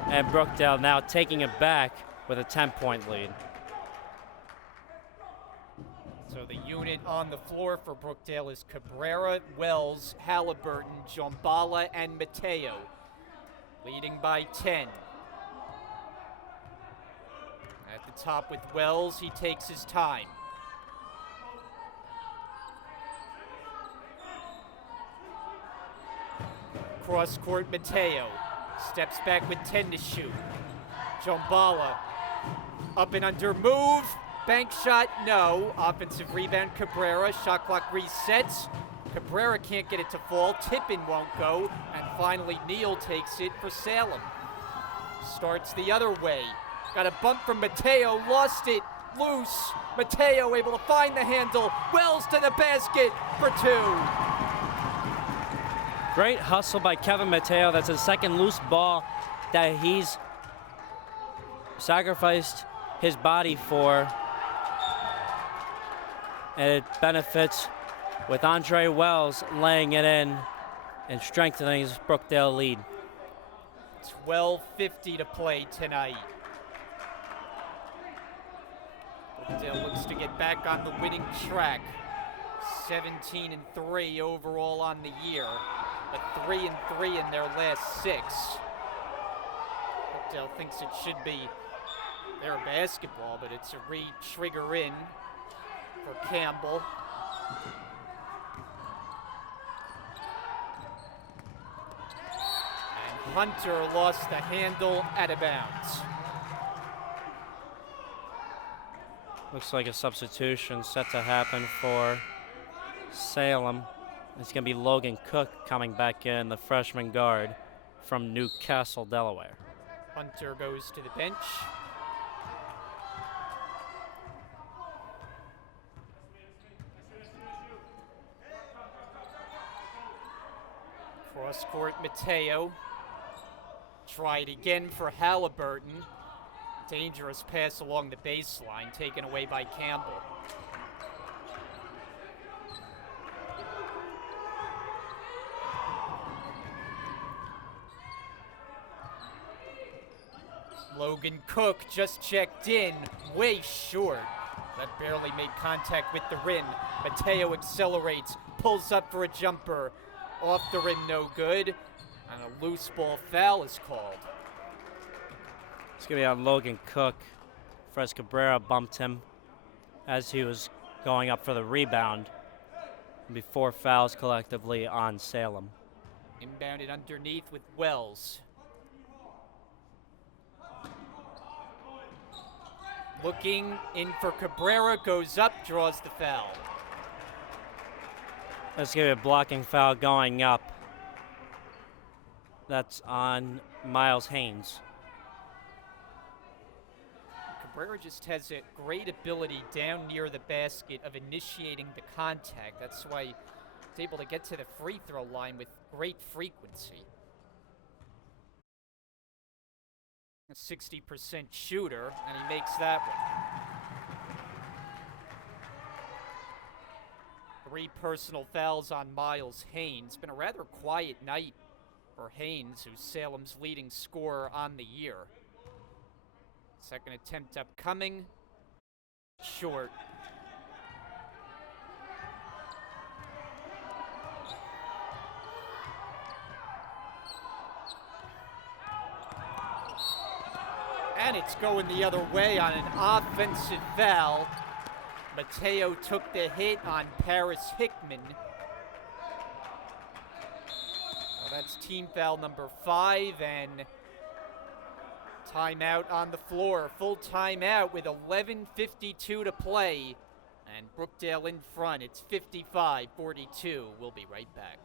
And Brookdale now taking it back with a 10-point lead. So the unit on the floor for Brookdale is Cabrera, Wells, Halliburton, John Bala, and Mateo, leading by 10. At the top with Wells, he takes his time. Cross court, Mateo steps back with 10 to shoot. John Bala, up and under move. Bank shot, no. Offensive rebound, Cabrera. Shot clock resets. Cabrera can't get it to fall. Tippin won't go. And finally, Neal takes it for Salem. Starts the other way. Got a bump from Mateo. Lost it. Loose. Mateo able to find the handle. Wells to the basket for 2. Great hustle by Kevin Mateo. That's his second loose ball that he's sacrificed his body for. And it benefits with Andre Wells laying it in and strengthening his Brookdale lead. 12:50 to play tonight. Brookdale looks to get back on the winning track. 17-3 overall on the year, but 3-3 in their last 6. Brookdale thinks it should be their basketball, but it's a re-trigger in for Campbell. And Hunter lost the handle out of bounds. Looks like a substitution set to happen for Salem. It's going to be Logan Cook coming back in, the freshman guard from Newcastle, Delaware. Hunter goes to the bench. Cross court, Mateo. Try it again for Halliburton. Dangerous pass along the baseline, taken away by Campbell. Logan Cook just checked in, way short. That barely made contact with the rim. Mateo accelerates, pulls up for a jumper. Off the rim, no good. And a loose ball foul is called. It's going to be on Logan Cook. Fres Cabrera bumped him as he was going up for the rebound. It'll be 4 fouls collectively on Salem. Inbounded underneath with Wells. Looking in for Cabrera, goes up, draws the foul. Let's give it a blocking foul going up. That's on Miles Haynes. Cabrera just has a great ability down near the basket of initiating the contact. That's why he's able to get to the free throw line with great frequency. A 60% shooter, and he makes that one. 3 personal fouls on Miles Haynes. Been a rather quiet night for Haynes, who's Salem's leading scorer on the year. Second attempt upcoming. Short. And it's going the other way on an offensive foul. Mateo took the hit on Paris Hickman. Well, that's team foul number 5, and timeout on the floor. Full timeout with 11:52 to play. And Brookdale in front. It's 55-42. We'll be right back.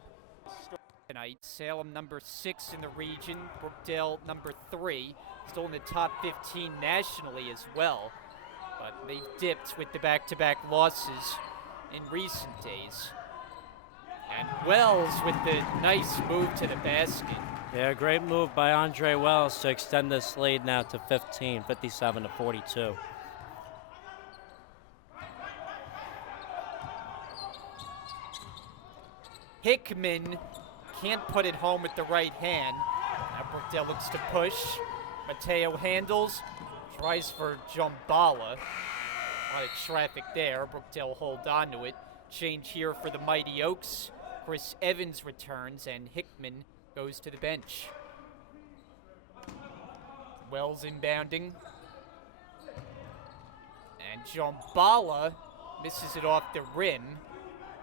Tonight, Salem number 6 in the region, Brookdale number 3, still in the top 15 nationally as well, but they've dipped with the back-to-back losses in recent days. And Wells with the nice move to the basket. Yeah, great move by Andre Wells to extend this lead now to 15, 57-42. Hickman can't put it home with the right hand. Now Brookdale looks to push. Mateo handles, tries for John Bala. A lot of traffic there. Brookdale hold on to it. Change here for the Mighty Oaks. Chris Evans returns, and Hickman goes to the bench. Wells inbounding. And John Bala misses it off the rim.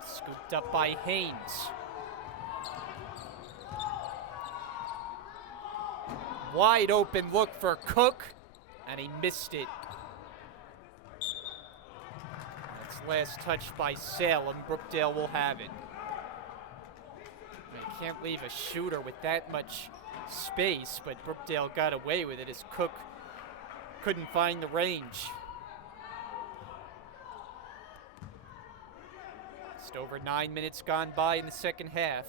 Scooped up by Haynes. Wide open look for Cook, and he missed it. That's last touch by Salem. Brookdale will have it. You can't leave a shooter with that much space, but Brookdale got away with it as Cook couldn't find the range. Just over 9 minutes gone by in the second half.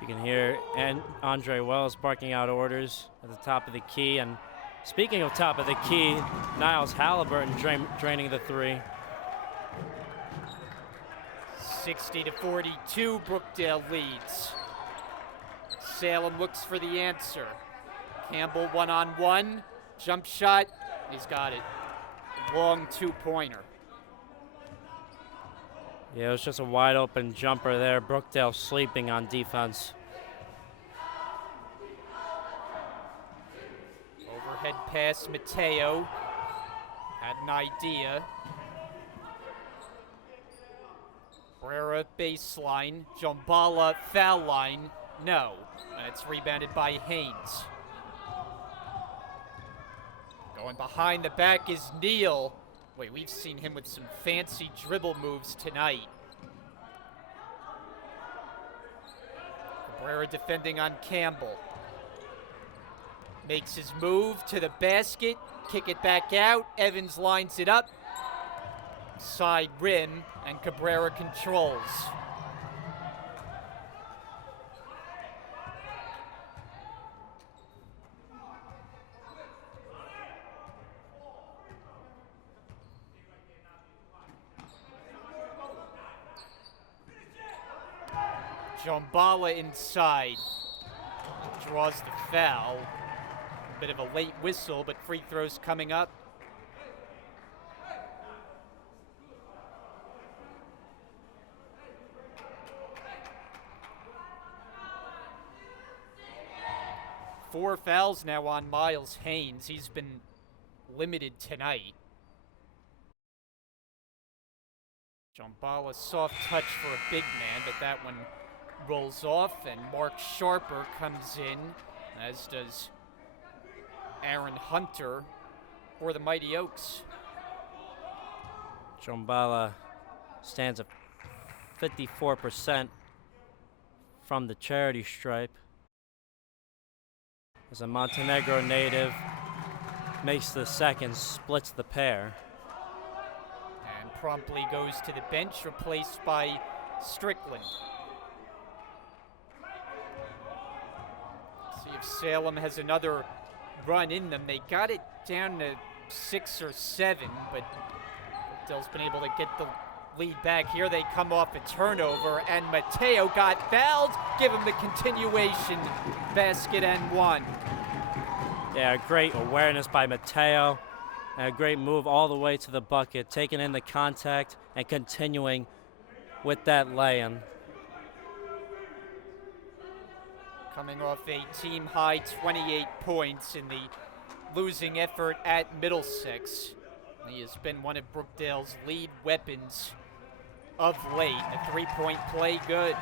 You can hear Andre Wells barking out orders at the top of the key. And speaking of top of the key, Niles Halliburton draining the 3. 60-42, Brookdale leads. Salem looks for the answer. Campbell one-on-one, jump shot, he's got it. Long two-pointer. Yeah, it was just a wide open jumper there. Brookdale sleeping on defense. Overhead pass, Mateo had an idea. Brera baseline, John Bala foul line, no. And it's rebounded by Haynes. Going behind the back is Nealy. Wait, we've seen him with some fancy dribble moves tonight. Cabrera defending on Campbell. Makes his move to the basket, kick it back out. Evans lines it up. Side rim, and Cabrera controls. John Bala inside. Draws the foul. A bit of a late whistle, but free throws coming up. Four fouls now on Miles Haynes. He's been limited tonight. John Bala soft touch for a big man, but that one rolls off, and Mark Sharper comes in, as does Aaron Hunter for the Mighty Oaks. John Bala stands at 54% from the charity stripe. As a Montenegro native makes the second, splits the pair. And promptly goes to the bench, replaced by Strickland. See if Salem has another run in them. They got it down to 6 or 7, but Brookdale's been able to get the lead back. Here they come off a turnover, and Mateo got fouled. Give him the continuation basket and one. Yeah, great awareness by Mateo. And a great move all the way to the bucket, taking in the contact and continuing with that lay-in. Coming off a team-high 28 points in the losing effort at Middlesex. He has been one of Brookdale's lead weapons of late. A three-point play, good.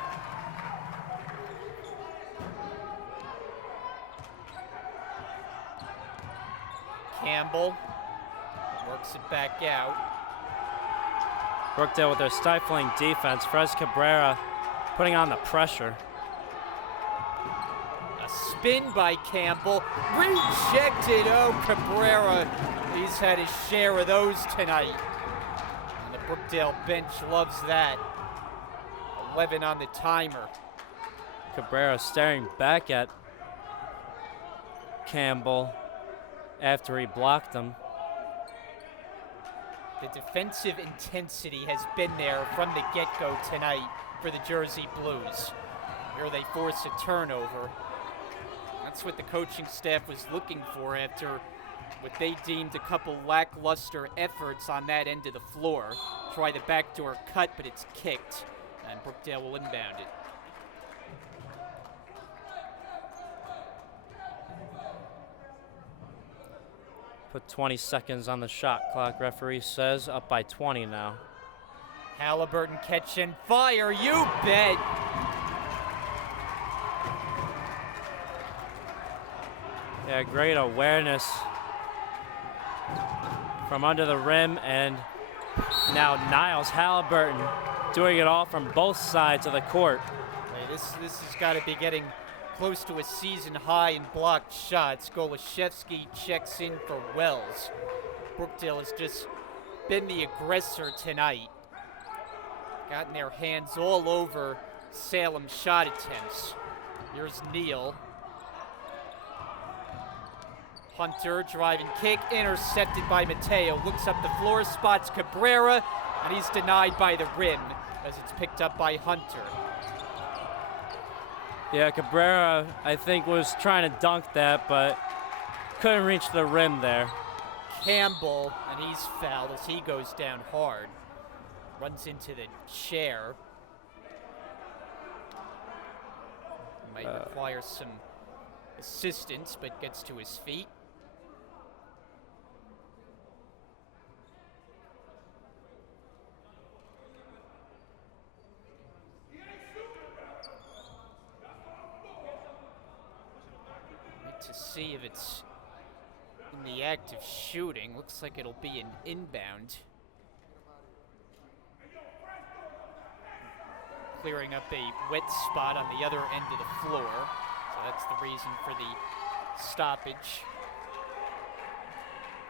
Campbell works it back out. Brookdale with their stifling defense. Fres Cabrera putting on the pressure. A spin by Campbell. Rejected. Oh, Cabrera. He's had his share of those tonight. And the Brookdale bench loves that. 11 on the timer. Cabrera staring back at Campbell after he blocked him. The defensive intensity has been there from the get-go tonight for the Jersey Blues. Here they force a turnover. That's what the coaching staff was looking for after what they deemed a couple lackluster efforts on that end of the floor. Try the backdoor cut, but it's kicked, and Brookdale will inbound it. Put 20 seconds on the shot clock, referee says. Up by 20 now. Halliburton catch and fire, you bet! Yeah, great awareness from under the rim, and now Niles Halliburton doing it all from both sides of the court. Hey, this has got to be getting close to a season high in blocked shots. Golashevsky checks in for Wells. Brookdale has just been the aggressor tonight. Gotten their hands all over Salem shot attempts. Here's Neal. Hunter driving kick, intercepted by Mateo. Looks up the floor, spots Cabrera, and he's denied by the rim as it's picked up by Hunter. Yeah, Cabrera, I think, was trying to dunk that, but couldn't reach the rim there. Campbell, and he's fouled as he goes down hard. Runs into the chair. Might require some assistance, but gets to his feet. To see if it's in the act of shooting. Looks like it'll be an inbound. Clearing up a wet spot on the other end of the floor. So that's the reason for the stoppage.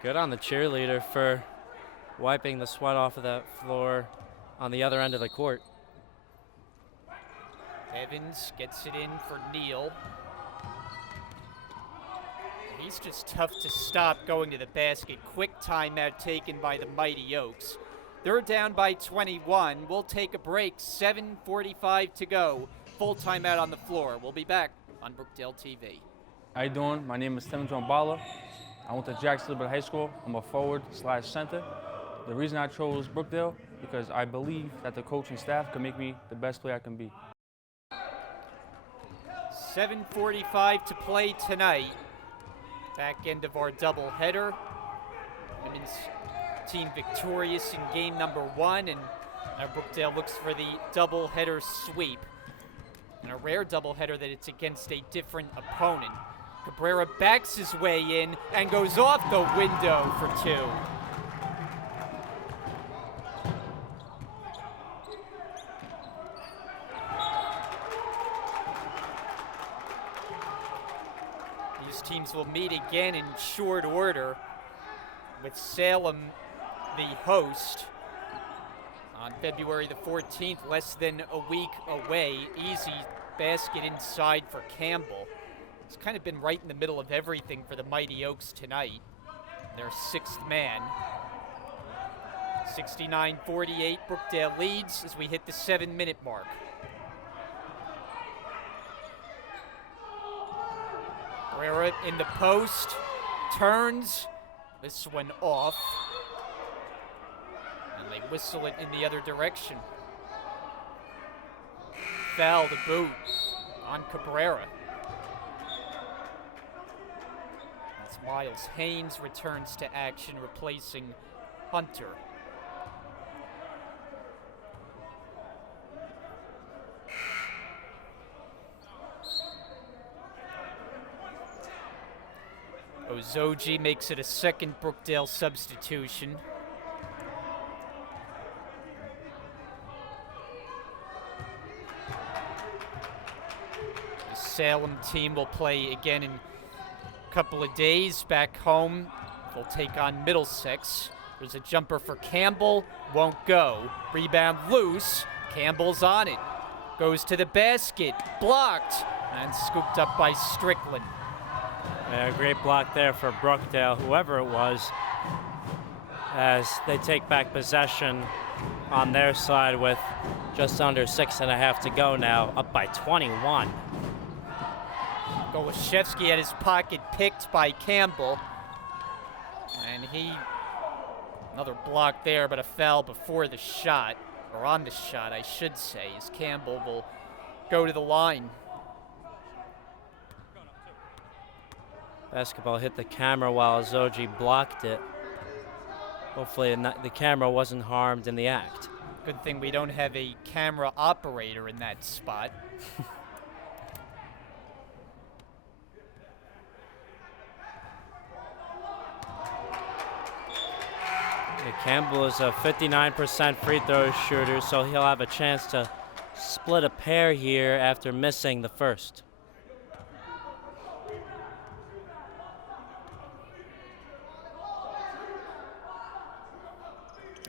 Good on the cheerleader for wiping the sweat off of that floor on the other end of the court. Evans gets it in for Neal. He's just tough to stop going to the basket. Quick timeout taken by the Mighty Oaks. They're down by 21. We'll take a break. 7:45 to go. Full timeout on the floor. We'll be back on Brookdale TV. How you doing? My name is John Bala. I went to Jackson High School. I'm a forward/center. The reason I chose Brookdale because I believe that the coaching staff can make me the best player I can be. 7:45 to play tonight. Back end of our doubleheader. Women's team victorious in game number 1, and now Brookdale looks for the doubleheader sweep. And a rare doubleheader that it's against a different opponent. Cabrera backs his way in and goes off the window for 2. Teams will meet again in short order, with Salem the host on February the 14th, less than a week away. Easy basket inside for Campbell. He's kind of been right in the middle of everything for the Mighty Oaks tonight. Their 6th man. 69-48, Brookdale leads as we hit the 7-minute mark. Cabrera in the post, turns, this one off, and they whistle it in the other direction. Foul to boot on Cabrera. As Miles Haynes returns to action, replacing Hunter. Ozoji makes it a second Brookdale substitution. The Salem team will play again in a couple of days back home. They'll take on Middlesex. There's a jumper for Campbell, won't go. Rebound loose, Campbell's on it. Goes to the basket, blocked, and scooped up by Strickland. Yeah, great block there for Brookdale, whoever it was, as they take back possession on their side with just under 6.5 to go now, up by 21. Golashevsky had his pocket picked by Campbell, and another block there, but a foul before the shot, or on the shot, I should say, as Campbell will go to the line. Basketball hit the camera while Zoji blocked it. Hopefully the camera wasn't harmed in the act. Good thing we don't have a camera operator in that spot. Campbell is a 59% free throw shooter, so he'll have a chance to split a pair here after missing the first.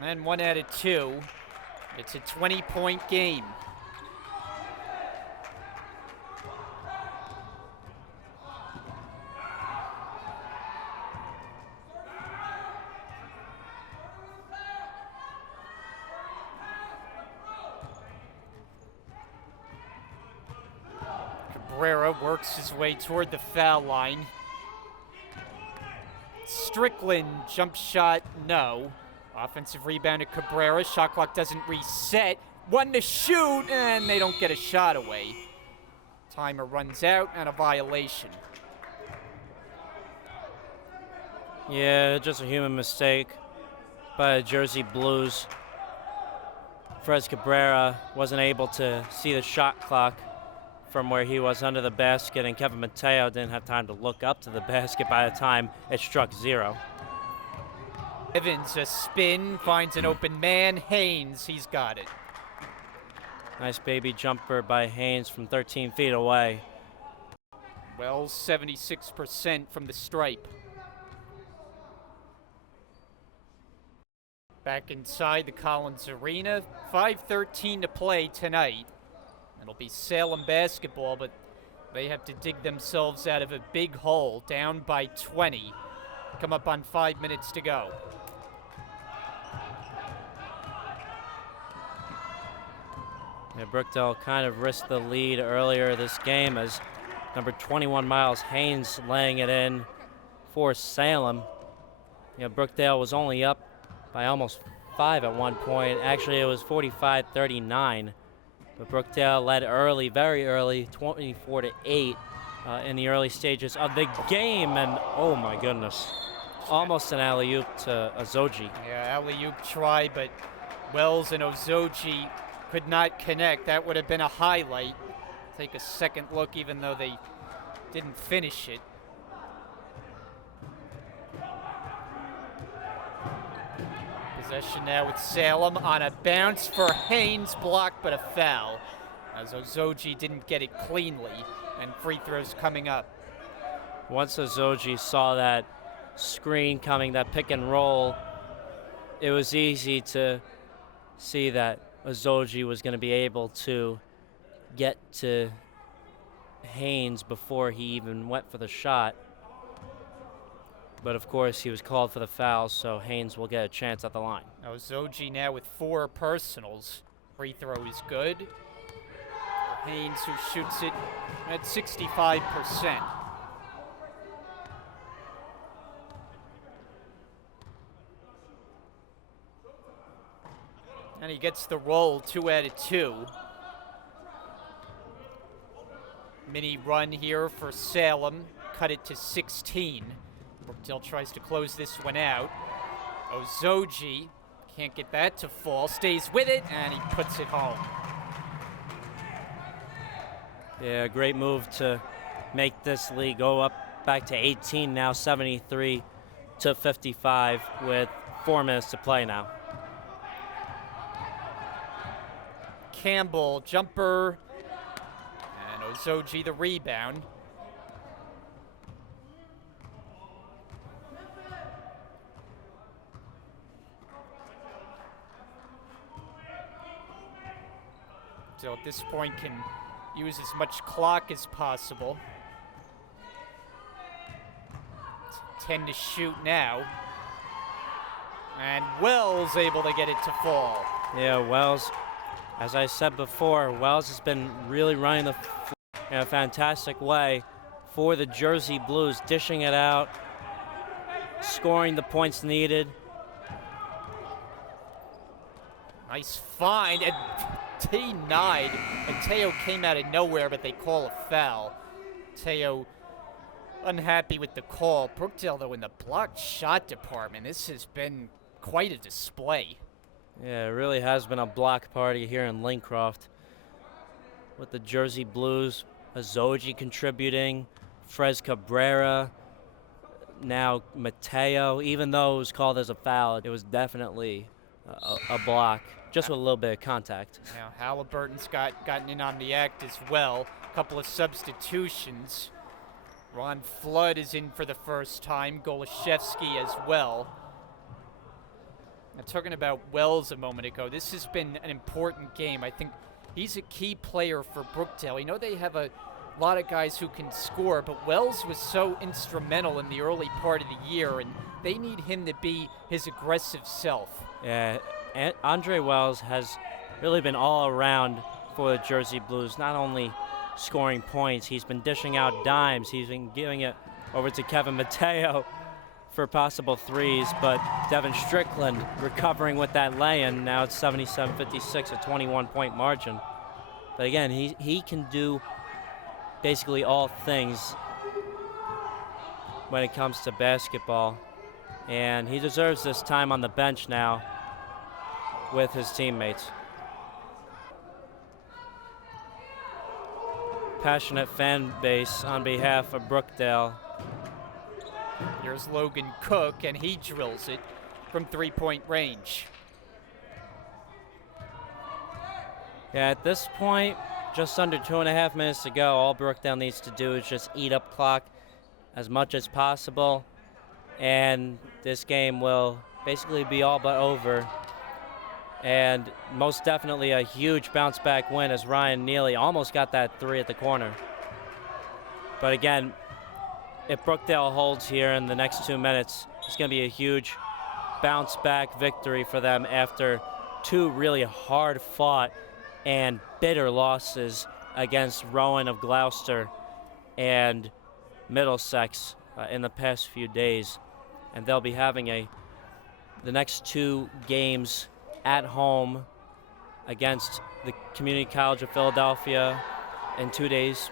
And 1 out of 2. It's a 20-point game. Cabrera works his way toward the foul line. Strickland, jump shot, no. Offensive rebound to Cabrera. Shot clock doesn't reset. 1 to shoot, and they don't get a shot away. Timer runs out, and a violation. Yeah, just a human mistake by the Jersey Blues. Fred Cabrera wasn't able to see the shot clock from where he was under the basket, and Kevin Mateo didn't have time to look up to the basket by the time it struck 0. Evans, a spin, finds an open man. Haynes, he's got it. Nice baby jumper by Haynes from 13 feet away. Wells, 76% from the stripe. Back inside the Collins Arena. 5:13 to play tonight. It'll be Salem basketball, but they have to dig themselves out of a big hole, down by 20. Come up on 5 minutes to go. Yeah, Brookdale kind of risked the lead earlier this game as number 21 Miles Haynes laying it in for Salem. Yeah, Brookdale was only up by almost 5 at one point. Actually, it was 45-39. But Brookdale led early, very early, 24-8 in the early stages of the game. And oh my goodness, almost an alley-oop to Ozoji. Yeah, alley-oop try, but Wells and Ozoji could not connect. That would have been a highlight. Take a second look, even though they didn't finish it. Possession now with Salem on a bounce for Haynes, blocked but a foul, as Ozoji didn't get it cleanly, and free throws coming up. Once Ozoji saw that screen coming, that pick and roll, it was easy to see that Ozoji was going to be able to get to Haynes before he even went for the shot. But of course, he was called for the foul, so Haynes will get a chance at the line. Now Zoji now with 4 personals. Free throw is good. Haynes, who shoots it at 65%. And he gets the roll, 2 out of 2. Mini run here for Salem, cut it to 16. Brookdale tries to close this one out. Ozoji can't get that to fall, stays with it, and he puts it home. Yeah, great move to make this lead go up back to 18 now, 73 to 55 with 4 minutes to play now. Campbell, jumper, and Ozoji the rebound. So at this point can use as much clock as possible. 10 to shoot now. And Wells able to get it to fall. Yeah, Wells, as I said before, Wells has been really running the floor in a fantastic way for the Jersey Blues, dishing it out, scoring the points needed. Nice find, and denied. Mateo came out of nowhere, but they call a foul. Mateo unhappy with the call. Brookdale, though, in the blocked shot department, this has been quite a display. Yeah, it really has been a block party here in Lincroft with the Jersey Blues, Azoji contributing, Frez Cabrera, now Mateo. Even though it was called as a foul, it was definitely a block, just with a little bit of contact. Now Halliburton's gotten in on the act as well. A couple of substitutions. Ron Flood is in for the first time, Golashevsky as well. Now, talking about Wells a moment ago, this has been an important game. I think he's a key player for Brookdale. You know they have a lot of guys who can score, but Wells was so instrumental in the early part of the year, and they need him to be his aggressive self. Yeah, Andre Wells has really been all around for the Jersey Blues, not only scoring points, he's been dishing out dimes, he's been giving it over to Kevin Mateo for possible threes, but Devin Strickland recovering with that lay-in. Now it's 77-56, a 21-point margin. But again, he can do basically all things when it comes to basketball, and he deserves this time on the bench now with his teammates. Passionate fan base on behalf of Brookdale. Here's Logan Cook, and he drills it from 3-point range. Yeah, at this point, just under 2.5 minutes to go. All Brookdale needs to do is just eat up clock as much as possible, and this game will basically be all but over. And most definitely a huge bounce-back win as Ryan Nealy almost got that 3 at the corner. But again, if Brookdale holds here in the next 2 minutes, it's going to be a huge bounce-back victory for them after 2 really hard-fought and bitter losses against Rowan of Gloucester and Middlesex in the past few days. And they'll be having the next 2 games at home against the Community College of Philadelphia in 2 days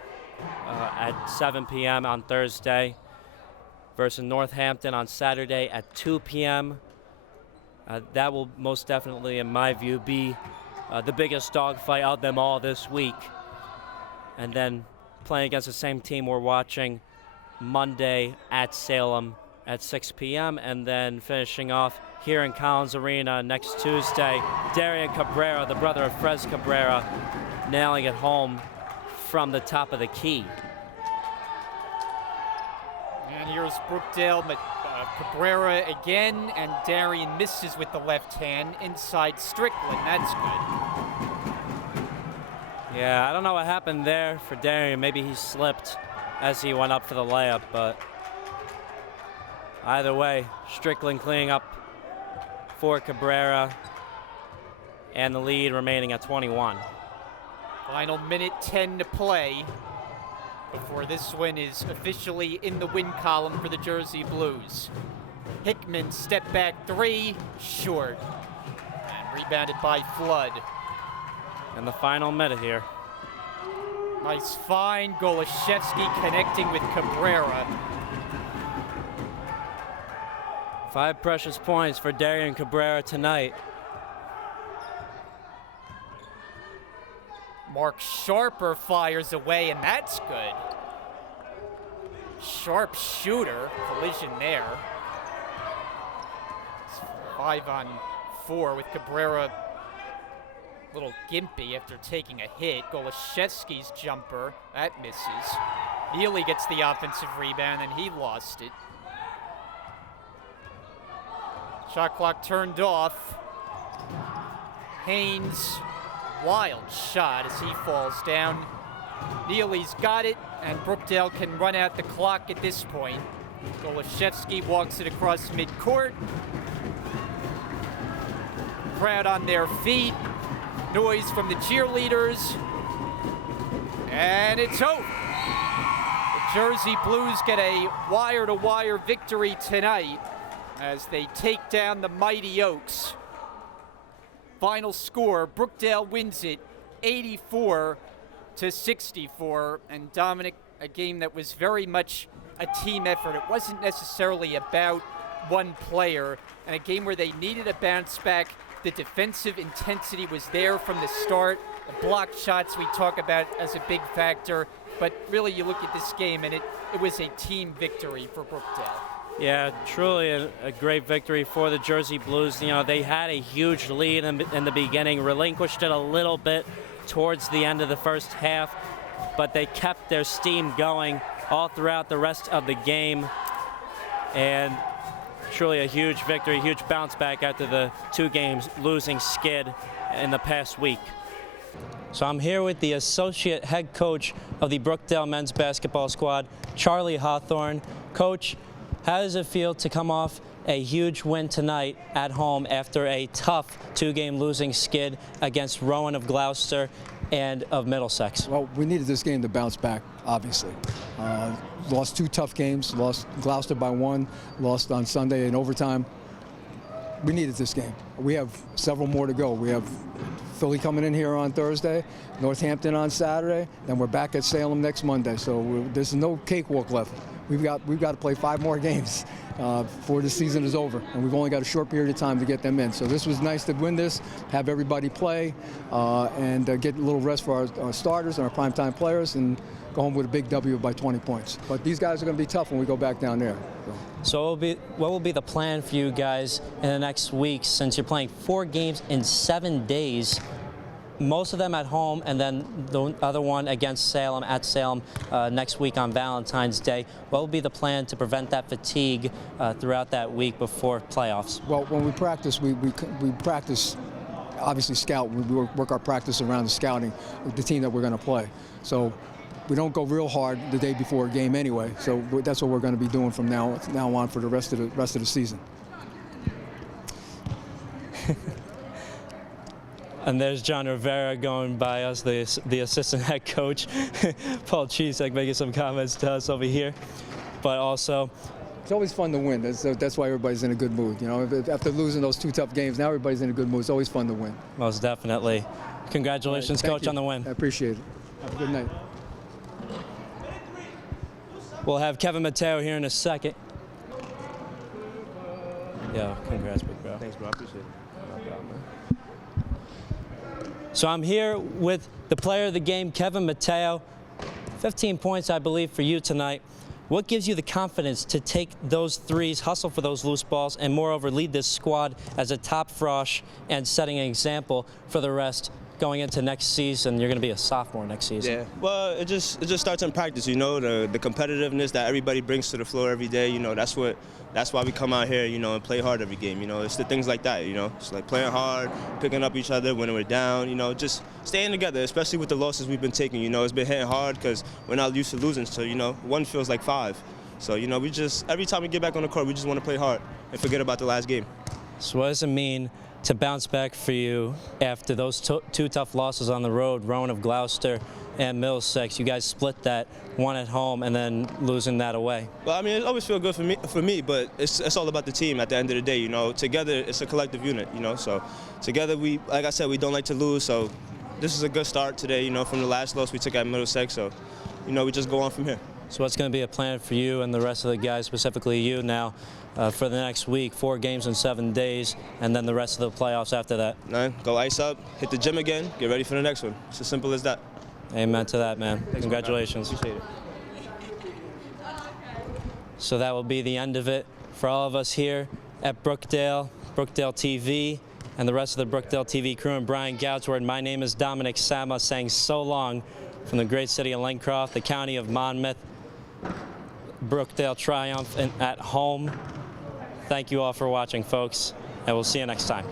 at 7 p.m. on Thursday versus Northampton on Saturday at 2 p.m. That will most definitely, in my view, be the biggest dogfight of them all this week. And then playing against the same team we're watching Monday at Salem at 6 p.m. and then finishing off here in Collins Arena next Tuesday. Darian Cabrera, the brother of Frez Cabrera, nailing it home from the top of the key. And here's Brookdale, Cabrera again, and Darian misses with the left hand inside Strickland. That's good. Yeah, I don't know what happened there for Darian. Maybe he slipped as he went up for the layup, but Either way, Strickland cleaning up for Cabrera, and the lead remaining at 21. Final minute 10 to play before this win is officially in the win column for the Jersey Blues. Hickman step back three, short, and rebounded by Flood. And the final minute here. Nice find, Golashevsky connecting with Cabrera. 5 precious points for Darian Cabrera tonight. Mark Sharper fires away, and that's good. Sharp shooter, collision there. It's 5-on-4 with Cabrera a little gimpy after taking a hit. Golashevsky's jumper, that misses. Nealy gets the offensive rebound, and he lost it. Shot clock turned off. Haynes, wild shot as he falls down. Nealy's got it, and Brookdale can run out the clock at this point. Golashevsky walks it across midcourt. Crowd on their feet. Noise from the cheerleaders. And it's over. The Jersey Blues get a wire-to-wire victory tonight as they take down the mighty Oaks. Final score, Brookdale wins it 84-64. And Dominic, a game that was very much a team effort. It wasn't necessarily about one player, and a game where they needed a bounce back. The defensive intensity was there from the start. The blocked shots we talk about as a big factor, but really you look at this game and it was a team victory for Brookdale. Yeah, truly a great victory for the Jersey Blues. You know, they had a huge lead in the beginning, relinquished it a little bit towards the end of the first half, but they kept their steam going all throughout the rest of the game. And truly a huge victory, huge bounce back after the 2 games losing skid in the past week. So I'm here with the associate head coach of the Brookdale men's basketball squad, Charlie Hawthorne. Coach, how does it feel to come off a huge win tonight at home after a tough 2-game losing skid against Rowan of Gloucester and of Middlesex? Well, we needed this game to bounce back, obviously. Lost 2 tough games, lost Gloucester by 1, lost on Sunday in overtime. We needed this game. We have several more to go. We have Philly coming in here on Thursday, Northampton on Saturday, then we're back at Salem next Monday. So there's no cakewalk left. We've got to play 5 more games before the season is over, and we've only got a short period of time to get them in. So this was nice to win this, have everybody play, and get a little rest for our starters and our primetime players, and go home with a big W by 20 points. But these guys are going to be tough when we go back down there. So what will be the plan for you guys in the next week, since you're playing 4 games in 7 days? Most of them at home, and then the other one against Salem at Salem next week on Valentine's Day. What will be the plan to prevent that fatigue throughout that week before playoffs? Well, when we practice, we practice, obviously scout. We work our practice around the scouting, the team that we're going to play. So we don't go real hard the day before a game anyway. So that's what we're going to be doing from now on for the rest of the season. And there's John Rivera going by us, the assistant head coach. Paul Chisak making some comments to us over here. But also, it's always fun to win. That's why everybody's in a good mood. You know, after losing those 2 tough games, now everybody's in a good mood. It's always fun to win. Most definitely. Congratulations, right, Coach, on the win. I appreciate it. Have a good night. We'll have Kevin Mateo here in a second. Yeah, congrats, big bro. Thanks, bro. I appreciate it. So I'm here with the player of the game, Kevin Mateo. 15 points, I believe, for you tonight. What gives you the confidence to take those threes, hustle for those loose balls, and moreover lead this squad as a top frosh and setting an example for the rest going into next season? You're going to be a sophomore next season. Yeah, well, it just starts in practice, you know, the competitiveness that everybody brings to the floor every day, you know, that's why we come out here, you know, and play hard every game, you know. It's the things like that, you know. It's like playing hard, picking up each other when we're down, you know, just staying together, especially with the losses we've been taking, you know. It's been hitting hard because we're not used to losing, so, you know, 1 feels like 5. So, you know, every time we get back on the court, we just want to play hard and forget about the last game. So what does it mean to bounce back for you after those two tough losses on the road, Rowan of Gloucester and Middlesex? You guys split that, one at home and then losing that away. Well, I mean, it always feels good for me, but it's all about the team at the end of the day, you know. Together, it's a collective unit, you know. So together, like I said, we don't like to lose. So this is a good start today, you know, from the last loss we took at Middlesex. So, you know, we just go on from here. So what's going to be a plan for you and the rest of the guys, specifically you now, for the next week? 4 games in 7 days, and then the rest of the playoffs after that? Go ice up, hit the gym again, get ready for the next one. It's as simple as that. Amen to that, man. Thanks, Congratulations. Appreciate it. So that will be the end of it for all of us here at Brookdale, Brookdale TV, and the rest of the Brookdale TV crew, and Brian Goutsword. My name is Dominic Sama, saying so long from the great city of Lencroft, the county of Monmouth. Brookdale triumph at home. Thank you all for watching, folks, and we'll see you next time.